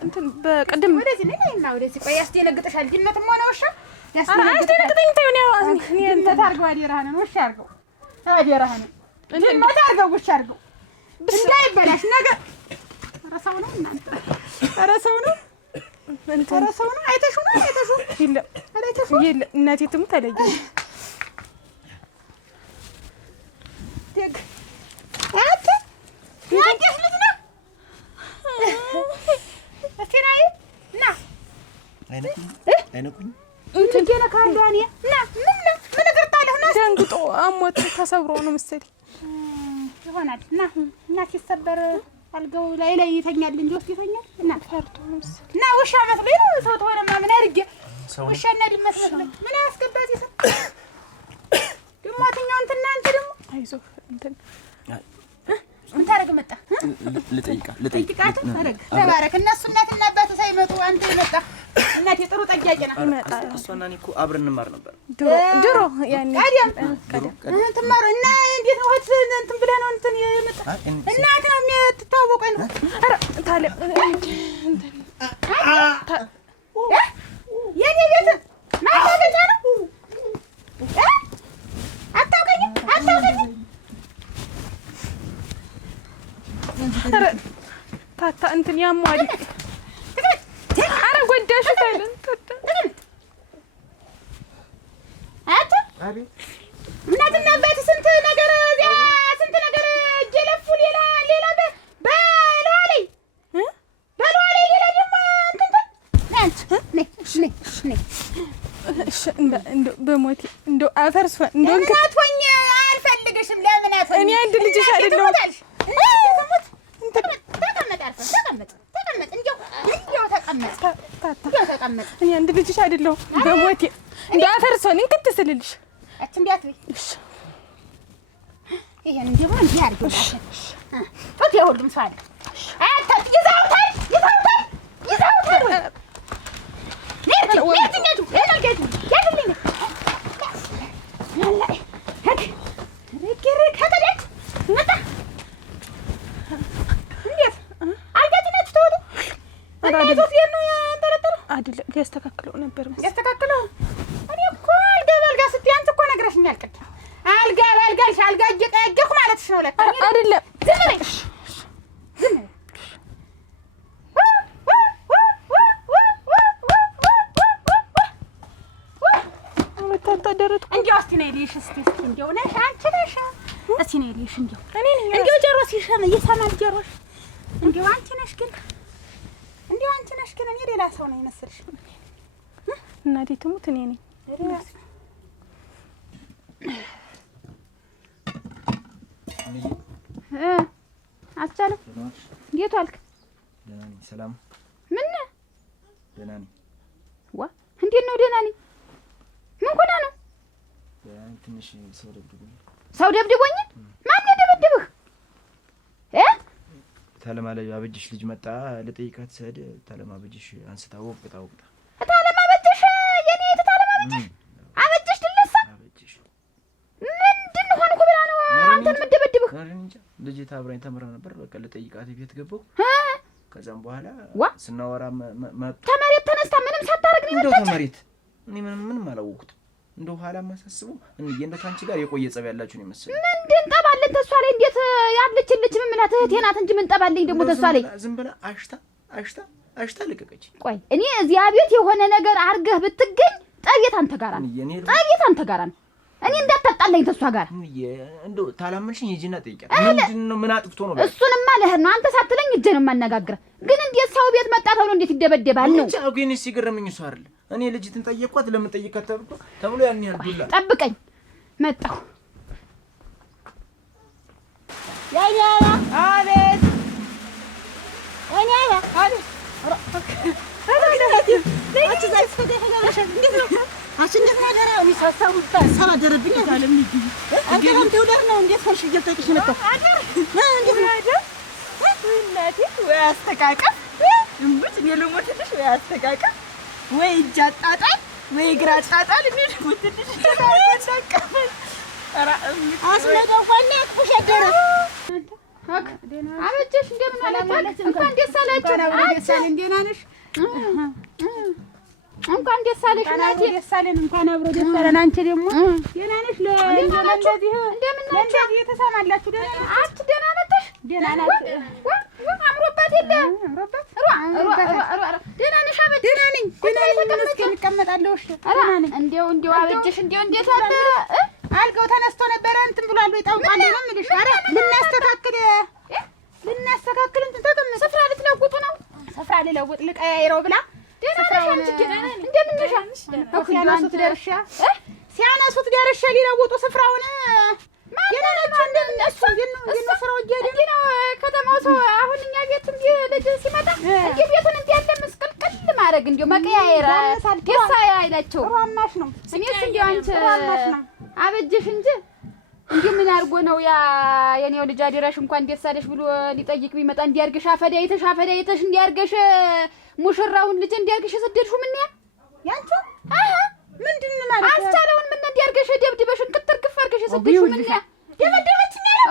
እንትን በቅድም ወደዚህ ነኝና ወደዚህ ቆይ ያስደነግጥሻል ድመትም ሆነ ውሻ ያስደነግጠኝ ታዩኝ እኔ እንትን ታርገው አደራህን ውሻ አድርገው አደራህን ድመት አድርገው ውሻ አድርገው እንዳይበላሽ ነገር ኧረ ሰው ነው እናንተ ኧረ ሰው ነው አይተሽው የለም እናቴ ትሙት አለኝ ደግ አንተ ያንቺስ ልጅ ነው አትናይ ና አይነኩኝ እንትን ገና ካንዳኒ ና ምን እገርጣለሁ ና ደንግጦ አሞት ተሰብሮ ነው መሰለኝ ይሆናል እና ሲሰበር አልጋው ላይ ይተኛል እንጂ ወስድ ይተኛል እና ፈርቶ ነው መሰለኝ እና ውሻ መስሎኝ ነው ሰው ተወለማ ምን አድርጌ ውሻ እና ድመት መስሎኝ ምን ያስገባዚ ሰው ድማተኛው እንትና አንተ ደግሞ አይዞህ እንትን ምን ታረግ መጣ ልጠይቃት ታረግ ተባረክ እነሱ እናትና አባቱ ሳይመጡ አንተ ይመጣ እናቴ ጥሩ ጠያቂ ናት እሷና እኔ እኮ አብረን እንማር ነበር ድሮ ያኔ ቀደም ትማር እና እንዴት ነው ወጥ እንትን ብለህ ነው እንትን የመጣ እናት ነው የምትተዋወቀው ነው ኧረ ታለ የኔ ቤት ማታበጫ ነው አታውቀኝም ኧረ ታታ እንትን ያሟል ኧረ ጎዳሽ ታለን እናትና አባት ስንት ነገር እየለፉ ሌላ በለዋ ላይ ሌላ ደግሞ እንደው በሞቴ እንደው አፈርሷ እንደው እናት ሆኜ አልፈልግሽም ለምን አትሆኝ እኔ አንድ ልጅሽ አይደለሁም ተቀመጥ እኔ አንድ ልጅሽ አይደለሁም በሞቴ እንደው አፈርሷን እንክት ስልልሽ እንዴት ወይ ይሄን እንደማ እንዴ አርገሽ ቶት የሁሉም ሰው አለ አታት ይዛውታል አይደለም ሊያስተካክለው ነበር መሰለኝ ያስተካክለው እኔ እኮ አልጋ ስትይ አንቺ እኮ ነግረሽኛል ቅድም አልጋ እየቀየርኩ ማለትሽ ነው ለካ አይደለም ዝም ታደረት እንዴው እስቲ ነይ ልይሽ እስቲ እንዴው ነሽ አንቺ ነሽ እስቲ ነይ ልይሽ እንዴው ጀሮስ ይሰማል ጀሮሽ እንዴው አንቺ ነሽ ግን እኔ ሌላ ሰው ነው ይመስልሽ እናቴ ትሙት እኔ ነኝ አትቻለም እንዴት ዋልክ ደህና ነኝ ሰላም ምን ደህና ነኝ ዋ እንዴት ነው ደህና ነኝ ምን ሆነ ነው ትንሽ ሰው ደብድቦኝ ማን የደበደበህ ታለማለጅ አበጅሽ ልጅ መጣ ለጠይቃት ሰደ ታለማበጅሽ አንስታ ወቅጣ ታለማበጅሽ የኔ አብራኝ ተምራ ነበር። በቃ ለጠይቃት ቤት ገባሁ። ከዛም በኋላ ስናወራ ተመሬት ተነስታ ምንም ሳታረግ ነው እንደው ተመሬት እኔ ምንም አላወኩትም። እንደው ኋላ ማሳስበው እንደው ታንቺ ጋር የቆየ ጸብ ያላችሁ ነው መሰለኝ። ምንድን ጠባለን ተሷ ላይ እንዴት ያለችልች ምን ምናት እህቴ ናት እንጂ ምን ጠባለኝ ደግሞ ተሷ ላይ ዝም ብላ አሽታ ልቀቀች። ቆይ እኔ እዚያ ቤት የሆነ ነገር አርገህ ብትገኝ ጠቤት አንተ ጋር ነው። ጠቤት አንተ ጋር ነው። እኔ እንዳታጣላኝ ተሷ ጋር እንደው ታላመንሽኝ ሂጂና ጠይቂያት። ምንድነው ምን አጥፍቶ ነው? እሱንማ ለህር ነው አንተ ሳትለኝ እጄ ነው የማነጋግረህ። ግን እንዴት ሰው ቤት መጣ ተብሎ እንዴት ይደበደባል ነው? ብቻ ግን ሲገርመኝ እሱ አይደል እኔ ልጅትን ጠየቅኳት። ለምን ጠይቃት ተብሎ ያን ያህል ዱላ ጠብቀኝ መጣሁ። ያያ አቤት ወኛ አቤት ወይ እጅ አጣጣል ወይ እግር አጣጣል አበጀሽ እንደምን አላችሁ? እንኳን ደስ አላችሁ። ደህና ነሽ? እንኳን ደስ አለሽ እናቴ። ደስ አለን። እንኳን አብሮ ደስ አለን። አንቺ ደግሞ ደህና ነሽ? ለእንደዚህ ለእንደዚህ የተሰማላችሁ ደህና ነሽ? አንቺ ደህና መጣሽ? ደህና ናት። አምሮባት የለ ደህና ነሽ? አበጀሽ? ደህና ነኝ። እቀመጣለሁ። እሺ ደህና ነኝ። እንደው አበጀሽ እንደው እንዴት አለ አልጋው ተነስቶ ነበረ እንትን ብሏል ወይ ታውቃለህ ነው የምልሽ። ኧረ ልናስተካክል እንትን ተቀመጥ። ስፍራ ልትለውጡ ነው? ስፍራ ልለውጥ ልቀያይረው ብላ ስፍራውን እንደምን ነሽ? ሲያነሱት ደርሼ ሊለውጡ ስፍራውን የነነቹ እንደምነሱ ስራው እየሄደ ነው። ከተማው ሰው አሁን እኛ ቤት እንጂ ልጅ ሲመጣ እንጂ ቤቱን እንዲህ ያለ መስቀልቅል ማድረግ እንዲሁ መቀያየር ደስ አይላቸው። ሯማሽ ነው። እኔስ እንዲሁ አንቺ አበጀሽ እንጂ እንዲሁ ምን አድርጎ ነው ያ የኔው ልጅ አደራሽ እንኳን ደስ አለሽ ብሎ ሊጠይቅ ቢመጣ እንዲያርገሽ አፈዳይተሽ እንዲያርገሽ ሙሽራውን ልጅ እንዲያርገሽ የሰደድሽው ምን ያንቺ ምንድን ማለት አስቻለውን ምን እንዲያርገሽ ደብድበሽ እንቅጥር ግፍ አድርገሽ የሰደድሽው ምን ደበደበችኝ አለ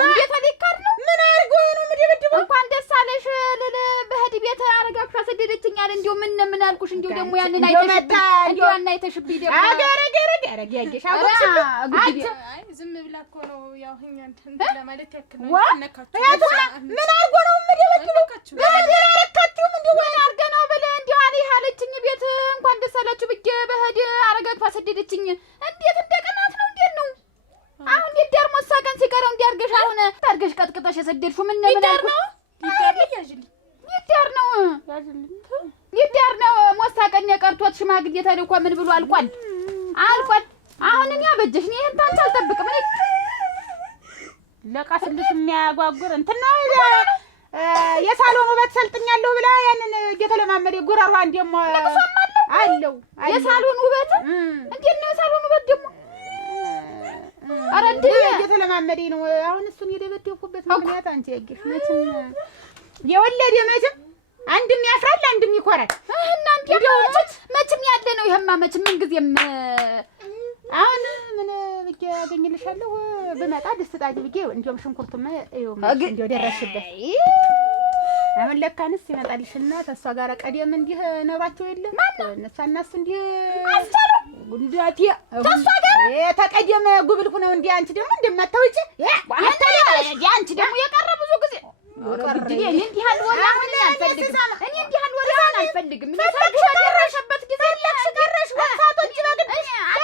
እንዴት ሊካድ ነው? ምን አድርጎ ነው የምደበድበው? እንኳን ደስ አለሽ በህድ ቤት አረጋግፋ ሰደደችኝ አለ። እንዲሁ ምን አልኩሽ? እንዲሁ ደግሞ ያንን አይተሽብኝ ደግሞ አገረገረገረገ ያገሽ አይ ዝም ብላ እኮ ነው ያው እኛን ለማለት ያክል ነው። ምን አድርጎ ነው የምደበድበው? በመደረካችሁም እንዲሁ ምን አድርገ ነው ብለህ እንዲሁ አለኝ አለችኝ። ቤት እንኳን ደስ አላችሁ ብዬ በህድ አረጋግፋ ሰደደችኝ። እንዴት እንደቀናት ነው? እንዴት ነው አሁን ይደር ሞሳቀን ሲቀረው እንዲያርገሽ አሁን ታርገሽ ቀጥቅጠሽ የሰደድሽው ምን አልኩ? ይደር ነው ሞሳቀን የቀርቶት ሽማግሌ ተልኮ ምን ብሎ አልቋል። አሁን እኔ አበጀሽ እኔ ይሄን ታንቺ አልጠብቅም። እኔ ለቃስልሽ የሚያጓጉር እንትን ነው የሳሎን ውበት ሰልጥኛለሁ ብላ ያንን እየተለማመደ ጉራሯ እንደሞ አለው የሳሎን ውበት እንዴት ነው የሳሎን ውበት ደግሞ? አረ እንዴ እየተለማመደ ነው። አሁን እሱን የደበደብኩበት ምክንያት አንቺ ያገሽ መቼም የወለደ መቼም አንድም ያፍራል አንድም ይኮራል። እናንተ መቼም ያለ ነው። ይሄማ መቼም ምን ጊዜም አሁን ምን ብዬ ያገኝልሻለሁ ብመጣ ደስ ጣጅ ብዬ እንደውም ሽንኩርቱማ ይኸው እንደው ደረሽበት። አሁን ለካንስ ይመጣልሽና ተሷ ጋር ቀደም እንዲህ ነሯቸው የለ እነሳና እሱ እንዲህ አስቻሉ ጉንዳቴ ተሷ ጋር ተቀደም ጉብል ሆነው እንዲህ አንቺ ደግሞ እንደማታውጪ አንቺ ደግሞ የቀረ ብዙ ጊዜ እኔ እንዲህ አልወራ ምን አልፈልግም። እኔ እንዲህ አልወራ አልፈልግም። እኔ ሰርግሽ ደረሰበት ጊዜ ለክሽ ቀረሽ ወጣቶች በግድ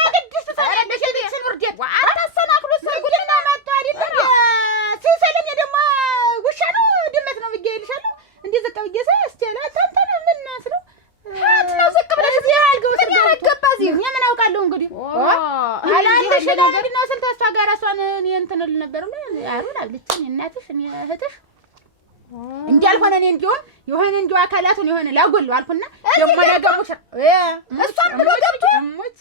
በግድሽ ተሰራለሽ የቤትሽን ውርደት አታሰናክሉ። ሰርጉና ማጣ አይደለም ሲሰለኝ ደግሞ ውሻ ነው ድመት ነው ብዬ ይልሻለሁ። እንዲህ ዝቅ ብዬ ሳስቸላ ታንተና ምን ናስለው ሀት ነው ዝቅ ብለሽ እዚህ አልገው ምን ያረጋባ እዚህ እኔ ምን አውቃለሁ እንግዲህ አላለሽ ነገር ነው ስል ተስፋ ጋር እሷን እኔ እንትን ል ነበር አሩን አለችኝ እናትሽ እኔ እህትሽ እንዲያልሆነ እኔ እንዲሆን የሆነ እንዲው አካላቱን የሆነ ላጎል አልኩና ደግሞ ለገሙሽ እሷን ብሎ ገብቶ እሞት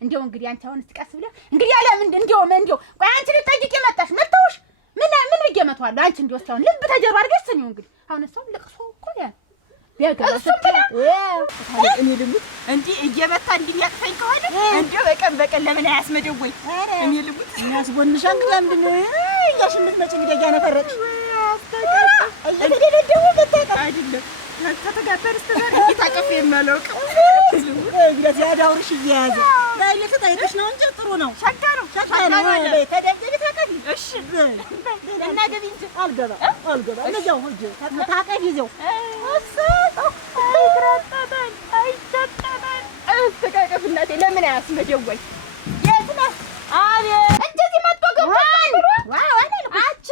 እንዲው እንግዲህ አንቺ አሁን እስቀስ ብለህ እንግዲህ ያለ ምን እንዲው ቆይ አንቺ ልትጠይቂ መጣሽ መጣሽ ምን ብዬ መተዋለሁ አንቺ እንዲው አሁን ልብ ተጀርባ አድርገሽ ነው እንግዲህ አሁን እሷም ለቅሶ እኮ ያ ቢያገባ ሰጥታ እኔ ልሙት እንዲህ እየመታ እንዲያጥፈኝ ከሆነ እንዲው በቀን ለምን አያስመደወኝ እኔ ልሙት ያስቦንሻን ምንድን እያልሽ የምትመጪ እንግዲህ እያነፈረቅሽ እየተደበደቡ መታቀፍ አይደለም ከተጋባን እስከ ዛሬ እየታቀፍ የማላውቀው እንግዲህ ያዳውርሽ እየያዘ ላይ ለተታይተሽ ነው እንጂ ጥሩ ነው። ሸጋ ነው ተደብደቢ ታቀፊ። እሺ እና ገቢ እንጂ አልገባ እነዚያው ሂጅ ታቀፊ ይዘው አይትራጠበን አይቸጠበን አስተቃቀፍ እናቴ ለምን አያስመደወል የት ነህ? አቤት እንደዚህ መጥቶ ገባን አች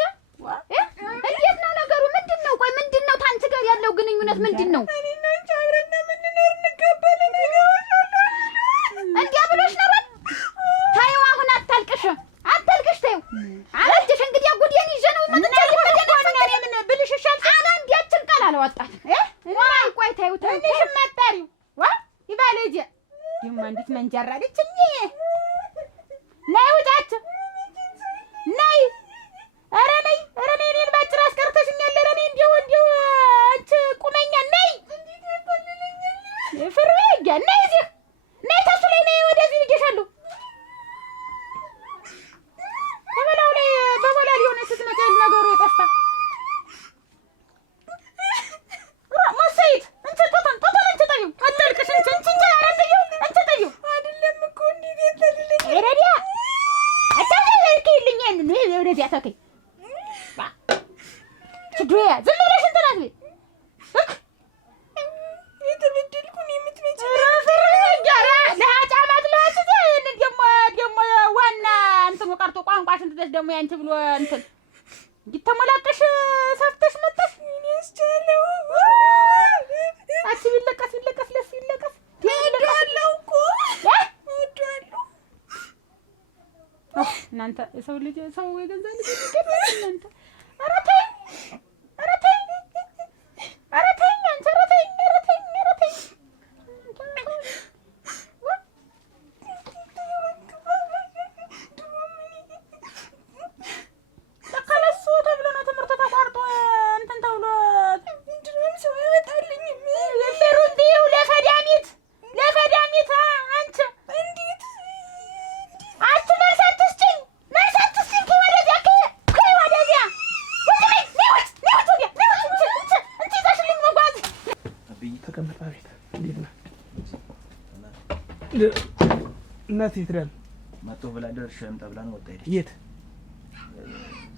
እንዴት ነው ነገሩ? ምንድን ነው? ቆይ ምንድን ነው ታንቺ ጋር ያለው ግንኙነት ምንድን ነው? እኔና አንቺ አብረን የምንኖር እንቀበል ነገሮች እንዲያ ብሎሽ ነው። ታየው አሁን አታልቅሽ ታየው አለችሽ። እንግዲህ ጉዴን ይዤ ነው ምን ብልሽ ይሻል አለ እንዲያችን ቃል አላወጣት ቆይ ታየው ትንሽ መጣሪው ይባለጂ ደሞ አንዲት መንጀራለች ነይ ውጣት ነይ ኧረ ነይ እኔን ባጭር አስቀርተሽኛል። ኧረ ነይ እንዲያው አንቺ ቁመኛ ነይ ፍርቤያ ነይ እዚህ ነይ ተሱ ላይ ነይ ወደዚህ ብዬሻለሁ። ተበላው ላይ በበላ ሊሆነ ስትመጪ ነገሩ የጠፋ ሞሰይት እንቺ ቶቶን እንቺ ጠዩ አታልቅሽ እንቺ አራተየው እንቺ ጠዩ አይደለም እኮ እንዴት ተልልኝ ረዲያ አታልልኝ ነው ወደዚህ አታከይ ችግር ዝም ብለሽ እንትን አትበይ የተበደልኩኝ የምትመጪ ለሀጫማት ደግሞ ዋና እንትኑ ቀርቶ ቋንቋሽን ትተሽ ደግሞ ያንቺ ብሎ እንትን እንዲተሞላቀሽ ሰፍተሽ መጣሽ ያስቻለው አቺ ቢለቀስ ለስ ይለቀስ ወዷለሁ እኮ ወዷለሁ። እናንተ የሰው ልጅ ሰው የገዛ ልጅ ይገባል እናንተ ኧረ ተይ እናቴ ትዳር መጥቶ ብላ ደርሽ አምጣ ብላ ነው ወጣ ሄደች። የት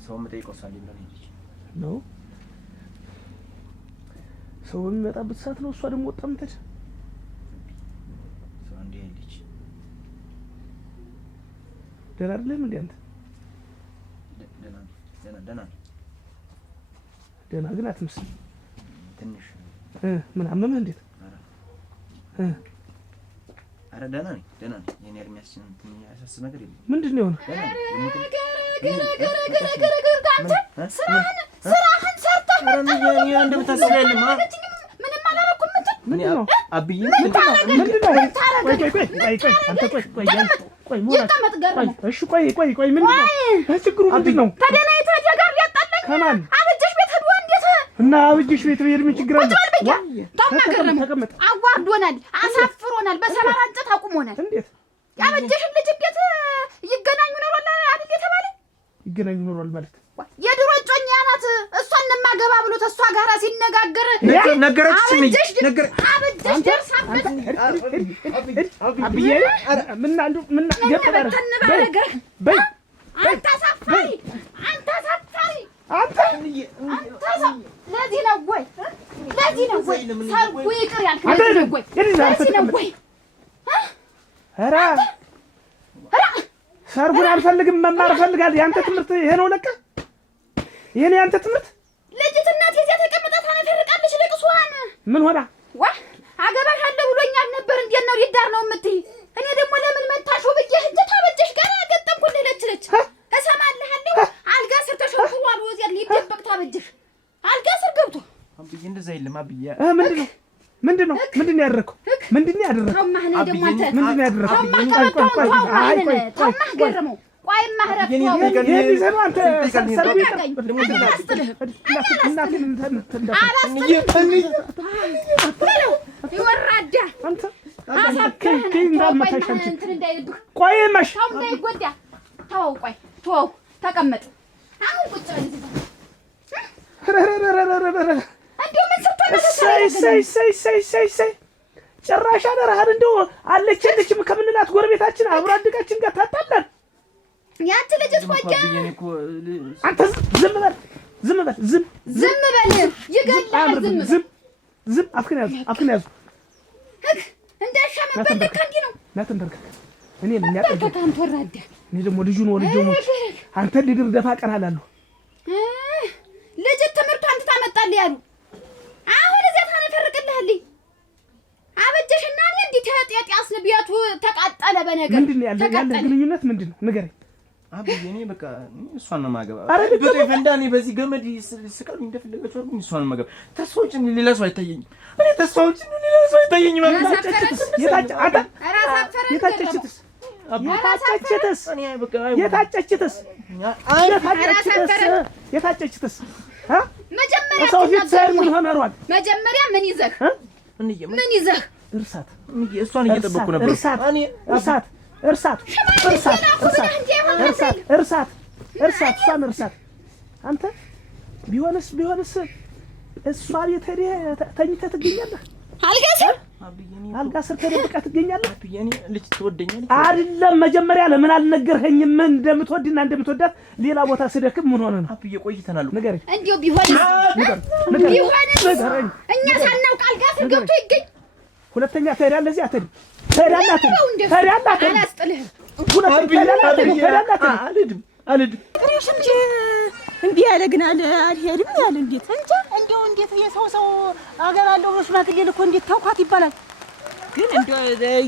ሰው መጠይቆ ሳለ ብላ ሄደች ነው? ሰው በሚመጣበት ሰዓት ነው እሷ ደግሞ ወጣ ምትል ሰው እንዴ ሄደች። ደህና አይደለም እንዴ አንተ? ደህና ግን አትመስል ትንሽ ምን አመመህ? እንዴት አረ ደህና ነኝ የኔ እርሚያችን እንትን ያሳስብ ነገር የለም። ምንድን ነው ስራህን ሰርተህ እንደምታስብ የለም። ምንም አላደረኩም። ምንድን ነው አብዬ? ቆይ ምንድን ነው ችግሩ? ምንድን ነው ተደናይተህ ጋር ሊያጣላኝ ከማን አብጅሽ ቤት ሄዶ እንዴት እና አብጅሽ ቤት ሄድ ምን ችግር አለ? ተቀመጥ። አዋርዶናል፣ አሳፍሮናል፣ በሰባራ እንጨት አቁሞናል። እንዴት ያበጀሽን ልጅ እንዴት ይገናኙ ኖሯል አይደል የተባለ? ይገናኙ ኖሯል ማለት የድሮ እጮኛ ናት። እሷን ማገባ ብሎ ተሷ ጋራ ሲነጋገር ነገረችኝ። አበጀሽ ደርሳበት አብዬ ምን ገጠረ በይ አንተ አሳፋሪ ለዚህ ነው ወይ ሰርጉ ይቅር ያልከኝ? ለዚህ ነው ወይ ኧረ ሰርጉን አልፈልግም፣ መማር እፈልጋለሁ። ያንተ ትምህርት ይሄ ነው ለካ? ይሄ ነው ያንተ ትምህርት? ልጅት እናት የዚያ ተቀምጣ ታነፈርቃለች ልቅሷን። ምን ሆና አገባሻለሁ ብሎኛል ነበር። እንዴት ነው ሊዳር ነው የምትይ? እኔ ደግሞ ለምን መታሽው ብዬ ህጅ ታበጀሽ ጋር ገጠምኩልህ። ለችለች እሰማልሃለሁ። አልጋ ስር ተሸንኩሯል። ወዚያ ሊደበቅ ታበጀሽ አልጋ ስር ገብቶ አብዬ እንደዛ የለም። አብዬ ምንድን ነው ያደረከው? ምንድን ነው ያደረከው? ገረመው ቆይማ ህረፍ ተቀመጥ አሁን ቁጭ በል እንደው ምን ሰይ ጭራሽ አደረህን እንደው አለችም ከምንላት ጎረቤታችን አብሮ አደጋችን ጋር ታጣላን። ያንተ ልጅ ቆየ አንተ ዝም በል ይገላል። ዝም አፍክን ያዙ እንዳሻመበልክ እንዲህ ነው ናተንበርክ እኔ ምን ያጠቃ አንተ ወራደ እኔ ደግሞ ልጁን ወልጄው አንተ ልድር ደፋ ቀራላለሁ ልጅ ትምህርቱ አንተ ታመጣልህ ያሉ አሁን እዚያ ታነፈርቅልህልኝ አበጀሽና እኔ እንዲህ ተጤጥ ያስነብያቱ ተቃጠለ። በነገር ምንድነው ያለ ግንኙነት ምንድነው ንገረኝ። አብዬ እኔ በቃ እሷን ነው የማገባ። በጤፍ እንዳኔ በዚህ ገመድ ስቀሉ እንደፈለጋችሁ አድርጉኝ። እሷን ነው የማገባ። ተስፋዎች ሌላ ሰው አይታየኝም። እኔ ተስፋዎች ሌላ ሰው አይታየኝም። የታጨችትስ መጀመሪያ ሰው ፊት ሳይል ምን ሆነሯል? መጀመሪያ ምን ይዘህ እርሳት እሷን እየጠበቅኩ ነበር። እሷን እርሳት። አንተ ቢሆንስ እሷ ቤት ሄደህ ተኝተህ ትገኛለህ። አልጋ ስር ተደብቀህ ትገኛለህ። ልጅ ትወደኛለች አይደለም? መጀመሪያ ለምን አልነገርኸኝም? እንደምትወድና እንደምትወዳት ሌላ ቦታ ስደክም ምን ሆነ ነው? አብዬ ቆይተናል። ንገረኝ። እንዴው ቢሆንስ እኛ ሳናውቅ አልጋ ስር ገብቶ ይገኝ። ሁለተኛ ትሄዳለህ። እዚህ አትሄድም። ትሄዳለህ። አላስጥልህም። አልሄድም እንዴ ያለ ግን አልሄድም ያለ እንዴት እንጃ። እንዴት የሰው አገር አለው ሽማግሌ ልኮ እንዴት ታውቋት ይባላል። ግን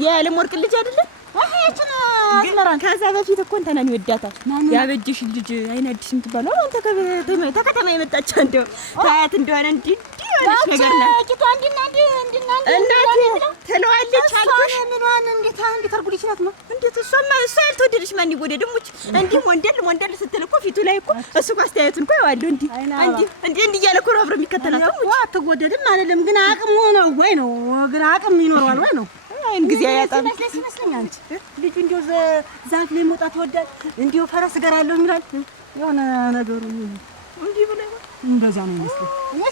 የዓለም ወርቅ ልጅ አይደለም አያችን አዝመራን። ከዛ በፊት እኮ እንተናን ይወዳታል። ያበጅሽ ልጅ አይን አዲስ የምትባለው አንተ ከከተማ የመጣች እንደው ታያት እንደሆነ እንዲህ ያለች ነገር ናት። እናቴ ትለዋለች አልኩሽ። ምንዋን እንዴት አርጉልሽ ናት ነው እንዴት እሷ ያልተወደደች ማን ይወደድ? ሙች እንዲህ ወንደል ስትል እኮ ፊቱ ላይ እኮ እሱ አስተያየቱን እኮ ያዋለው እንዲህ እያለ እኮ ነው አብሮ የሚከተላት። አትወደድም አይደለም ግን አቅሙ ነው ወይ ነው ግን አቅም ይኖረዋል ወይ ነው አይን ጊዜ ያጣም ይመስለኛል። አንቺ ልጁ እንዲው ዛፍ ላይ መውጣት ይወዳል። እንዲው ፈረስ ገራለሁ ይላል። የሆነ ነገሩ እንዲህ ብለ እንደዛ ነው ይመስል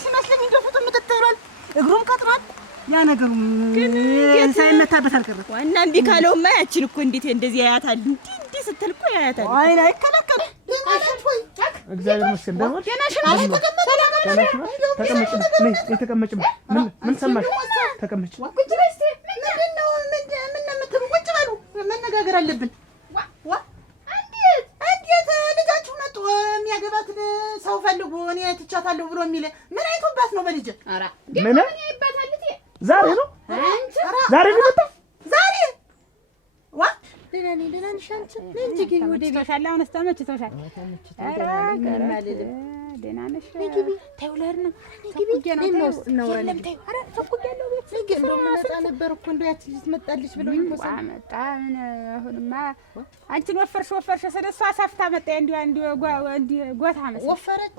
ይመስለኝ። እንዲው ፍጡ ምጥጥ ይላል። እግሩም ቀጥሯል። ያ ነገሩ ግን ሳይመታበት አልቀረም። ዋና እምቢ ካለውማ ያችን እኮ እንዴት እንደዚህ ያያታል። እንዲህ ስትል እኮ ያያታል። አይን አይከለከል። እግዚአብሔር ይመስገን። ደግሞ ተቀመጭ። ምን ሰማሽ? ተቀመጭ። መነጋገር አለብን። እንዴት ልጃችሁ መጥቶ የሚያገባትን ሰው ፈልጎ እኔ ትቻታለሁ ብሎ የሚል ምን አይቶባት ነው? በልጅ ምን ዛሬ ነው ዛሬ ደህና ነሽ አንቺ? እንጂ ግን ወደ ቤት አሁን ተመችቶሻል? ኧረ ደህና ነሽ? ተውለር ነው ነበር እኮ እንደው ያቺ ልጅ መጣልሽ ብለው መጣ። አሁንማ አንቺን ወፈርሽ ስለሷ ሰፍታ መጣ። እንዲሁ ጎታ መሰለኝ ወፈረች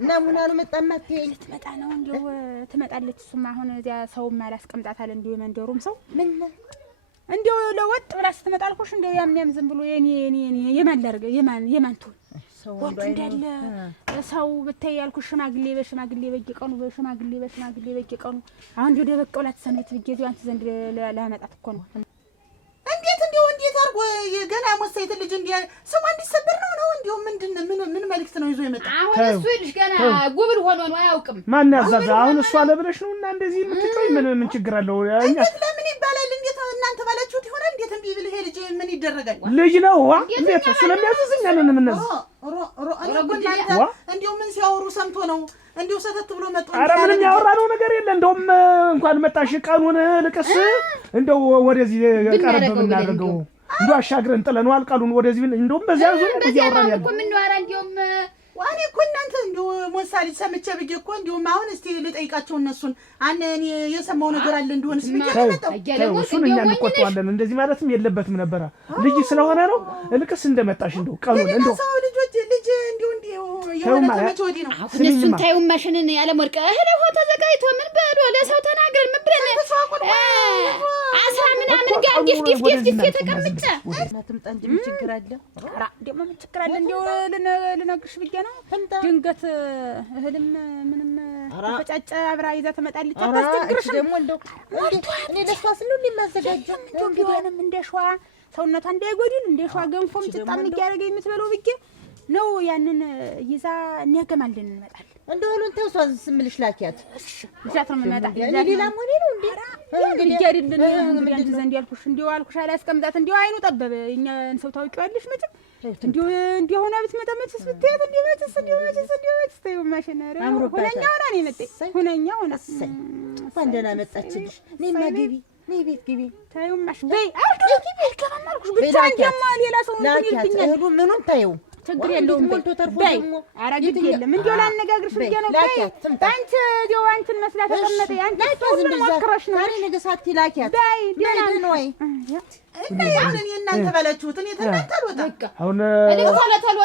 እና ሙና ነው መጣማት ልትመጣ ነው እንዲሁ ትመጣለች። እሱማ አሁን እዚያ ሰውም አላስቀምጣታል እንዲሁ የመንደሩም ሰው ምን እንዲሁ ለወጥ ብላ ስትመጣ አልኩሽ። እንዲሁ ያም ዝም ብሎ የኔ የማን ትሆን ወጥ እንዳለ ሰው ብታይ ያልኩሽ ሽማግሌ በየቀኑ አሁን እንዲሁ ደበቅ ብላ ተሰነች ብዬሽ አንቺ ዘንድ ላመጣት እኮ ነው። እንዴት አድርጎ ገና ሞሳይት ልጅ ስሟ እንዲሰበር ነው እንዲሁ ምን መልዕክት ነው ይዞ የመጣ? አሁን እሱ ልጅ ገና ጉብል ሆኖ ነው አያውቅም። ማን ያዛዛ? አሁን እሷ ለብለሽ ነው እና እንደዚህ የምትጮይ ምን ችግር አለው? እንዴት ለምን ይባላል? እንዴት እናንተ ባላችሁት ይሆናል? እንዴት እምቢ ብለህ ልጅ ምን ይደረጋል? ልጅ ነው እንዴት እሱ ለሚያዝዝኛ ነው የምንነዝ እንዲሁ ምን ሲያወሩ ሰምቶ ነው እንዲሁ ሰተት ብሎ መጥቶ። ኧረ ምንም ያወራነው ነገር የለ። እንደውም እንኳን መጣሽ ቀኑን ልቅስ እንደው ወደዚህ ቀረብ ብናደርገው እንደው አሻግረን ጥለነዋል ቀኑን ወደዚህ እንደውም በዚያ ዙሪያ እንደዚህ ያወራን ያለ ምን ነው። ኧረ እንደውም ዋኔ እኮ እናንተ እንዲሁ ሞሳሊ ሰምቼ ብዬ እኮ እንዲሁም አሁን እስቲ ልጠይቃቸው እነሱን እኔ የሰማው ነገር አለ እንደሆነስ ብዬ ነው። እሱን እኛ እንቆጣዋለን። እንደዚህ ማለትም የለበትም ነበረ። ልጅ ስለሆነ ነው ልቅስ እንደመጣሽ እንደው ቀኑን እንደው ሰው ልጅ እንዲሁ እንዲህ የሆነ ወዲህ ነው እነሱን ታዩ ማሽንን ያለ ወርቀ እህል ውሃ ተዘጋጅቶ ምን በሉ ለሰው ተናግረን ምን ብለን አስራ ምናምን ጋር ዲፍ የተቀምጨ ማትምጣ እንጂ ምን ችግር አለ? ኧረ ደግሞ ምን ችግር አለ? እንደው ልነግርሽ ብዬ ነው። ድንገት እህልም ምንም ተፈጫጨ አብራ ይዛ ትመጣለች። አታስቸግርሽ ደግሞ እንደው እኔ ለሷስ ነው እንደማዘጋጀው እንግዲህንም እንደሸዋ ሰውነቷ እንዳይጎድል እንደሸዋ ገንፎም ጭጣም እያደረገ የምትበለው ብዬ ነው ያንን ይዛ ነገማልን እንመጣለን። እንደው ሁሉን ተውሷን ስምልሽ ላኪያት ይዛት ነው የምመጣ ሌላ ሞኔ ነው እንዴ እንግዲህ ያድልን እንግዲህ አንተ ዘንድ ያልኩሽ እንደው አልኩሽ አላስቀምጣት እንደው አይኑ ጠበበ እኛን ሰው ታውቂዋለሽ መቼም እንደው ሆና ብትመጣ መቼስ ብትያት እንደው መቼስ ተይው ማሽነሪ ሁነኛ ሆና ነው የመጣኝ ሁነኛ ሆና እንኳን ደህና መጣችልሽ ነይማ ግቢ ነይ ቤት ግቢ ተይው ማሽ በይ አልገባም አልኩሽ ብቻ እንደማ ሌላ ሰው እንትን ይልብኛል ምኑን ታየው ችግር የለውም በይ ደግሞ ኧረ ግድ የለም እንደው ላነጋግርሽ ብዬሽ ነው በይ አንቺ እንደው አንቺን መስላ ተቀመጠ አንቺ ሁሉ ማክረሽ ነው ዛሬ ነገ ሳትይ ላኪያት በይ ደህና ነው ወይ እና ያንን የእናንተ በላችሁት እኔ ተናንተል ወጣ አሁን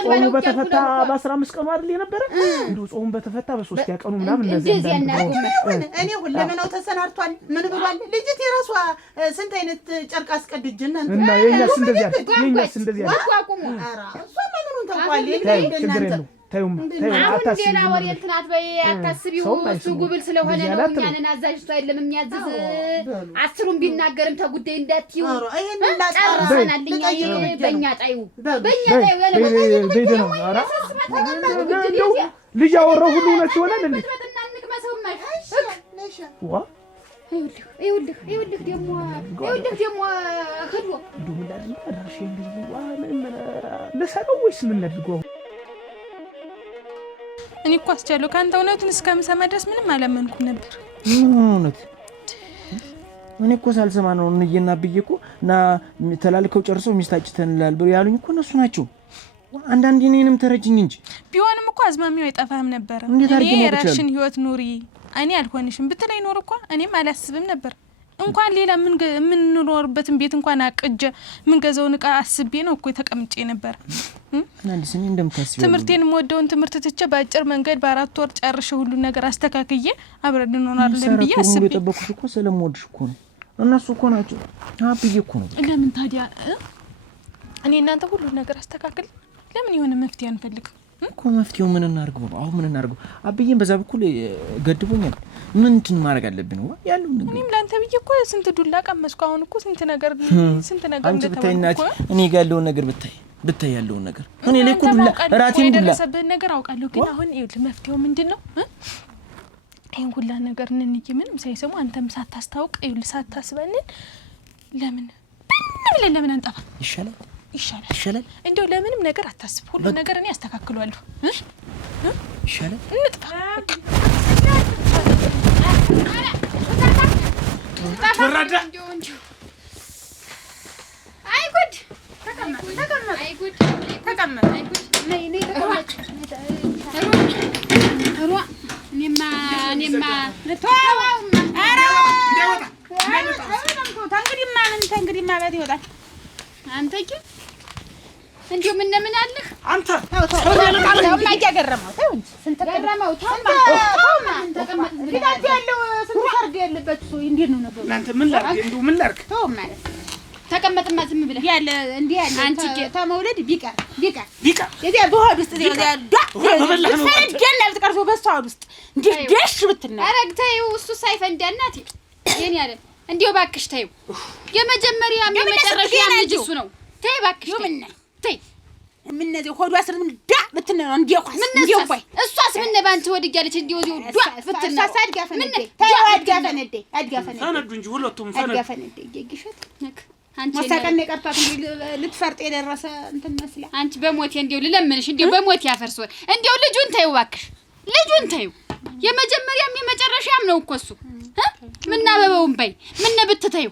ጾሙ በተፈታ በ15 ቀኑ አይደል የነበረ እንደው ጾሙ በተፈታ በ3 ቀኑ ምናምን እንደዚህ እኔ ሁለመናው ተሰናርቷል ምን ብሏል ልጅት የራሷ ስንት አይነት ጨርቅ አስቀድጅና እና የኛስ እንደዚህ አቋቁሙ ኧረ እሷ ምኑን ተቋል እንደናንተ ታዩም አታስቢ ሌላ ወሬ እንትናት በይ አታስቢው እሱ ጉብል ስለሆነ ነው እኛን አዛዥ አይደለም የሚያዝዝ አስሩን ቢናገርም ተጉዳይ እንዳትዩ ጨርሰናልኛ በእኛ ጣዩ ነው ኧረ ልጅ አወራው ሁሉ እውነት ይሆናል እንዴ ዋ ይኸውልህ ደግሞ ህዶ ዱምላል አዳርሽ እንዴ ዋ ለሰው ወይስ ምን አድርገው እኔ እኮ አስቻለሁ ካንተ እውነቱን እስከምሰማ ድረስ ምንም አላመንኩም ነበር። እውነት እኔ እኮ ሳልሰማ ነው እንየና ብዬኮ እና ተላልከው ጨርሰው ሚስታጭተንላል ብሎ ያሉኝ እኮ እነሱ ናቸው። አንዳንዴ እኔንም ተረጅኝ እንጂ ቢሆንም እኮ አዝማሚው አይጠፋም ነበር። እኔ የራስሽን ህይወት ኑሪ እኔ አልሆንሽም ብትለኝ ኖር እኮ እኔም አላስብም ነበር። እንኳን ሌላ ምን ኖርበትን ቤት እንኳን አቅጀ ምን ገዛውን እቃ አስቤ ነው እኮ ተቀምጬ ነበር። አንዳንዴ ስኔ እንደምታስቢው ትምርቴን ወደውን ትምርት ትቼ በአጭር መንገድ በ4 ወር ጨርሼ ሁሉ ነገር አስተካክዬ አብረን እንሆናለን ብዬ አስቤ ተጠበቁሽ እኮ ስለምወድሽ እኮ ነው። እነሱ እኮ ናቸው አብዬ እኮ ነው። ለምን ታዲያ እኔ እናንተ ሁሉ ነገር አስተካክል ለምን የሆነ መፍትሄ አንፈልግም እኮ መፍትሄው ምን እናርገው? አሁን ምን እናርገው? አብዬን በዛ በኩል ገድቦኛል። ምን ማድረግ አለብን? ወይ ያለው ነገር እኔም ላንተ ብዬ እኮ ስንት ዱላ ቀመስኩ። አሁን እኮ ስንት ነገር እንደተባልኩ እኔ ጋር ያለውን ነገር ብታይ ያለውን ነገር እኔ ላይ እኮ ዱላ ራቴን ዱላ ሰበን ነገር አውቃለሁ። ግን አሁን ይኸውልህ መፍትሄው ምንድነው? ይሄን ሁላ ነገር እንንዬ ምንም ሳይሰሙ አንተም ሳታስታውቅ ይኸውልህ ሳታስበልን ለምን ብለን ለምን አንጠፋ ይሻላል እንደው ለምንም ነገር አታስብ። ሁሉ ነገር እኔ አስተካክሏለሁ። ይሻላል እንጥፋ ወራዳ አይጉድ ተቀመጥ ነይ እኔማ ተንግዲህማ በት ይወጣል። አንተ ግን እንዲሁ ምን አለህ አንተ ተውማ እያገረመው ተው እንጂ ስንት ገረመው ተውማ ተቀመጥ ቢታጅ ያለው ስንት ሰርግ ያለበት እሱ እንዴት ነው ነገሩ? እናንተ ምን ላድርግ ተው ማለት ተቀመጥማ ዝም ብለህ ያለ እንዴ ያለ አንቺ ተመውለድ ቢቀር የዚያ በሆድ ውስጥ የዚያ ፈንዳና ብትቀርሶ በሷድ ውስጥ እንዴ ደሽ ብትና አረግታዩ እሱ ሳይፈንዳ እናቴ የኔ ያለ እንዴው ባክሽ ታዩ የመጀመሪያ የመጨረሻ ልጅ እሱ ነው። ተይ ባክሽ ተይ ምን ነው ሆዷ ስር ምን ዳ ብትና ነው እንዴ ኳስ እንዴ ቆይ እሷስ ምን ባንቺ ወድያለች እንዴው ዳ ብትና እሷ አድጋፈነደ ተይ አድጋፈነደ ፈነዱ እንጂ ሁለቱም ፈነዱ አድጋፈነደ ይገግሽት ነክ አንቺ ማሳቀነ ቀርጣት እንዴ ልትፈርጥ የደረሰ እንትን መስላ አንቺ በሞቴ እንዴው ልለምንሽ እንዴው በሞቴ ያፈርሶ እንዴው ልጁን ታዩ ባክሽ ልጁን ታዩ የመጀመሪያም የመጨረሻም ነው እኮ እሱ ምን አበበውን በይ ምን ብትታዩ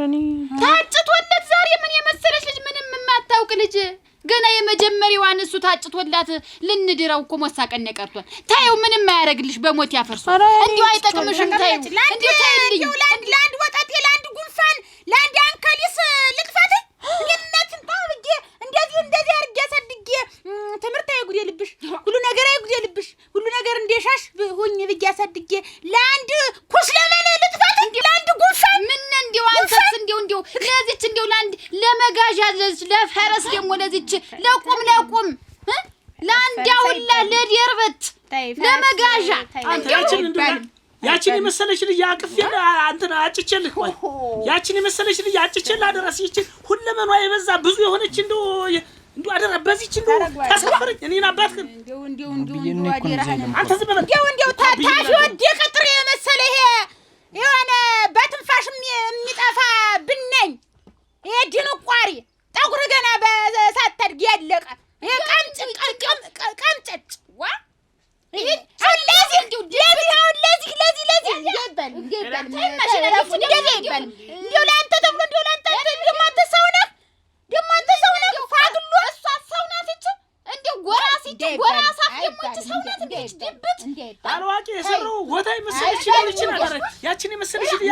ረኒ ታጭቶለት ዛሬ ምን የመሰለሽ ልጅ ምንም የማታውቅ ልጅ ገና የመጀመሪያዋን እሱ ታጭቶላት ልንድራው እኮ ሞሳቀነ ቀርቷል። ታዩ ምንም ማያረግልሽ በሞት ያፈርሱ እንዴው አይጠቅምሽም። ታዩ እንዴው ታይልኝ ለአንድ ወጣት ለአንድ ጉንፋን ለአንድ አንከሊስ ልጥፋት የእናትን ታውልጌ እንደዚህ አርጌ ሰድጌ ትምርት አይጉድ ልብሽ ሁሉ ለመጋዣ ለፈረስ ደግሞ ለዚች ለቁም ለአንዳውላ ለዲርበት ለመጋዣ ያችን የመሰለሽ ልጅ አቅፌና አንተና አጭቼልህ ቆይ ያችን የመሰለሽ ልጅ አጭቼልህ አደረስ ይችን ሁለመኗ የበዛ ብዙ የሆነች እንደው አደረ በዚች እንደው ታሰፈረኝ እኔን አባትህን እንደው አደረህን አንተ ዝም በል እንደው ታታፊ ወደ ቅጥር የመሰለ ይሄ የሆነ በትንፋሽ የሚጠፋ ብነኝ ይሄ ድንቋሪ ጠጉር ገና በሳታድግ ያለቀ ይሄ ቀምጨጭ ዋ ይሄ ለዚህ እንደው እንደው ለአንተ ተብሎ እንደው ለአንተ ደግሞ አንተ ሰው ነህ ፋግሎ እሷ ሰው ናት እቺ እንደው ጎራ ሳፍ ደግሞ እቺ ሰው ናት እንዴት ድብት አልዋቂ የሰራው ጎታ የመሰለች ልጅ ነበር ያችን የመሰለች ልጅ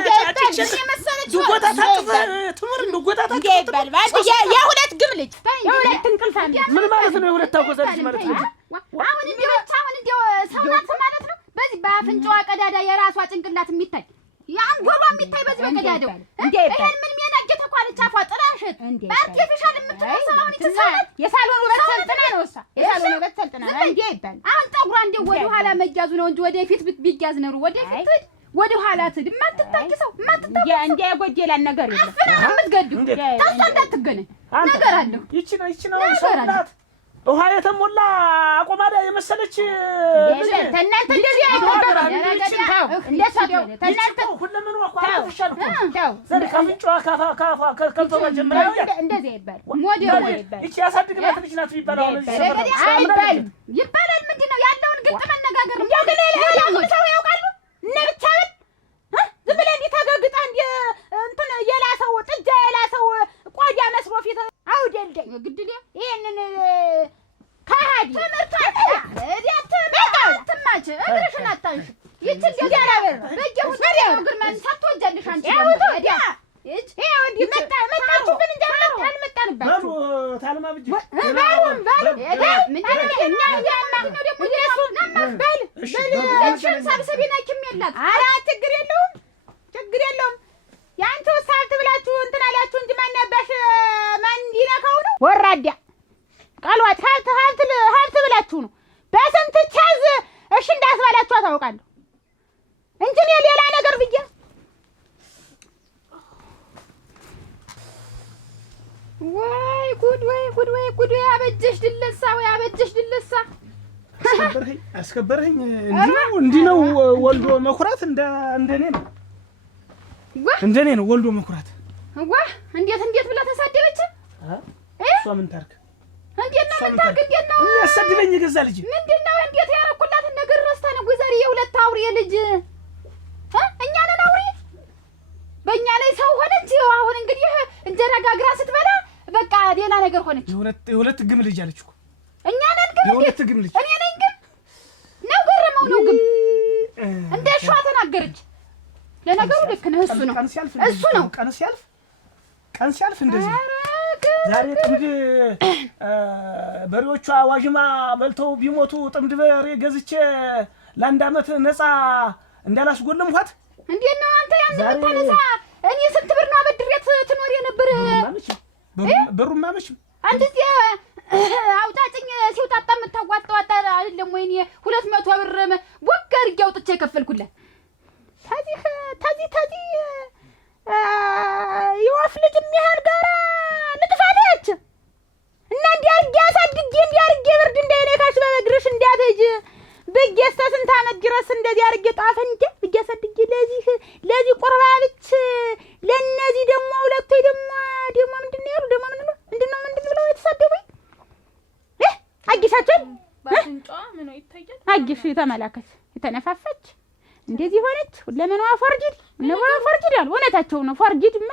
የመሰለች ጎታ ታጥፈ ትምር እንደው ጎታ ታጥፈ የሁለት ግም ልጅ የሁለት እንቅልፋም ምን ማለት ነው የሁለት አጎዛልሽ ማለት ነው አሁን እንደው ሰው ናት ማለት ነው በዚህ በአፍንጫዋ ቀዳዳ የራሷ ጭንቅላት የሚታይ ያንጎሏ የሚታይ በዚህ በቀዳዳው ይሄን ምን ሚያናጀ ተቋለች አፏ ጥላሽት በአርቲፊሻል የምትነሳው አሁን ይተሳለት የሳሎኑ በተሰልጥና ነው እሷ የሳሎኑ በተሰልጥና እንዴ ይባል አሁን ጠጉሯ እንደው ወደ ኋላ መያዙ ነው እንጂ ወደፊት ቢያዝ ነው ወደፊት ወደ ኋላ ትድ ማትታኪሰው እንዴ የጎደላን ነገር የለም አፍና የምትገዱ ታሷ እንዳትገናኝ ነገር አለው ይቺ ነው ሰውላት ውሃ የተሞላ አቆማዳ የመሰለች ተናንተ እንደዚህ አይተባራ እንደሳው ተናንተ ሁሉም ነው አቋርጥሻል እኮ ዘር ካፍንጫዋ ካፋ ከንፈሯ ጀምራ እንደዚህ አይባል ሞዴል አይባል እቺ ያሳድግላት ልጅ ናት ይባላል አይባል ይባላል ምንድነው ያለውን ግልጥ መነጋገር ነው ያው ግን ሰው ያውቃሉ እነ ብቻውን ዝም ብለህ እንዲህ ተገግጣ እንትን የላሰው ጥጃ የላሰው ቆዳ መስሎ ፊት አውደልደኝ ግድል ይሄንን ካሃዲ ትማች እግርሽን አታንሽ ይችን ገራበር በየው ግርማን ሳትወጃለሽ አንቺ ይሄው እንዲህ መጣችሁ ግን እንጀራ አልመጣንበት ባሉ ታልማ ብጅ ኧረ ችግር የለውም የአንቺ ሀብት ብላችሁ እንትን አላችሁ እንጂ ማን ነበር ማን እንዲነካው ነው ወራዳ ቃልዋት ሀብት ብላችሁ ነው በስንት ቻዝ እሺ እንዳስባላችሁ አታውቃለሁ እንጂ እኔ ሌላ ነገር ብዬ ወይ ጉድ ያበጀሽ ድለሳ አስከበረኝ እንዲህ ነው ወልዶ መኩራት እንደኔ ነው ወልዶ መኩራት እንዴት ብላ ተሳደበች እሷ ምን ታርክ እንዴት ነው ያሳድበኝ የገዛ ልጅ ምንድነው እንዴት ያረኩላትን ነገር ረስታ ነው ጉዘሪ የሁለት አውሬ ልጅ እኛ ነን አውሬ በእኛ ላይ ሰው ሆነች አሁን እንግዲህ እንጀራ ጋግራ ስትበላ በቃ ሌላ ነገር ሆነች የሁለት ግም ልጅ አለች እኮ እኛ ነን ግን የሁለት ግም ልጅ እኔ ነኝ ግን ነው ገረመው ነው ግን እንደ ሸዋ ተናገረች ለነገሩ ልክ ነው እሱ ነው ቀን ሲያልፍ እንደዚህ ዛሬ ጥምድ በሬዎቿ ዋዥማ በልተው ቢሞቱ ጥምድ በሬ ገዝቼ ለአንድ ዓመት ነፃ እንዳላስጎልምኋት እንዴት ነው አንተ ያን የምታነሳ እኔ ስንት ብር ነው አበድሬት ትኖር የነበር ብሩማ መቼም አንድ ጊዜ አውጣጭኝ ሲውጣጣ የምታዋጣው አይደለም ወይ 200 ብር ቦግ አድርጌ አውጥቼ የከፈልኩለት ታዚህ የወፍ ልጅ የሚያህል ጋራ ልጥፋለች እና እንዲያርጌ አሳድጌ እንዲያርጌ ብርድ እንዳይነካሽ በእግርሽ እንዲያተጅ ብዬ እስከ ስንት ዓመት ድረስ እንደዚህ አርጌ ጣፈን ብዬ አሳድጌ ለዚህ ቁርባንች ለነዚህ ደግሞ ሁለቱ ደግሞ ምንድን ነው ያሉ ደግሞ ምንድን ብለው የተሳደቡኝ አጊሻችን ባንጫ ምን ነው ይታያል አጊሽ ተመላከች የተነፋፈች እንደዚህ ሆነች ለምንዋ ፎርጂድ ነው ፎርጂድ አሉ እውነታቸው ነው ፎርጂድማ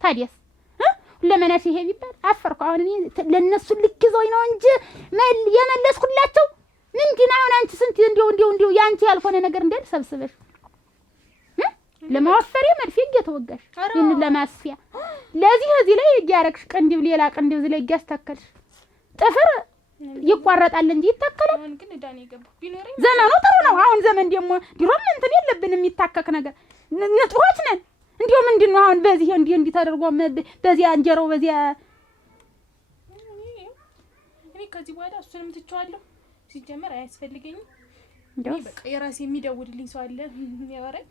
ታዲያስ ለምንስ ይሄ ቢባል አፈርኩ አሁን እኔ ለነሱ ልክዞኝ ነው እንጂ የመለስኩላቸው ምንድን አሁን አንቺ ስንት እንዲው ያንቺ ያልሆነ ነገር እንደል ሰብስበሽ ለማወፈሪ መርፌ እየተወጋሽ ይሄን ለማስፊያ ለዚህ እዚህ ላይ ያረክሽ ቅንድብ ሌላ ቅንድብ እዚህ ላይ ያስተካከልሽ ጥፍር ይቋረጣል እንጂ ይተከላል አሁን ግን ዳኔ ገባ ቢኖርኝ ዘመኑ ጥሩ ነው አሁን ዘመን ደግሞ ድሮም እንትን የለብንም የሚታከክ ነገር ንጥሮች ነን እንዲሁ ምንድን ነው አሁን በዚህ እንዲህ ተደርጎ በዚያ እንጀራው በዚያ እኔ ከዚህ በኋላ እሱንም ትቼዋለሁ። ሲጀመር አያስፈልገኝም። እንደው በቃ የራሴ የሚደውልልኝ ሰው አለ ያወራኝ።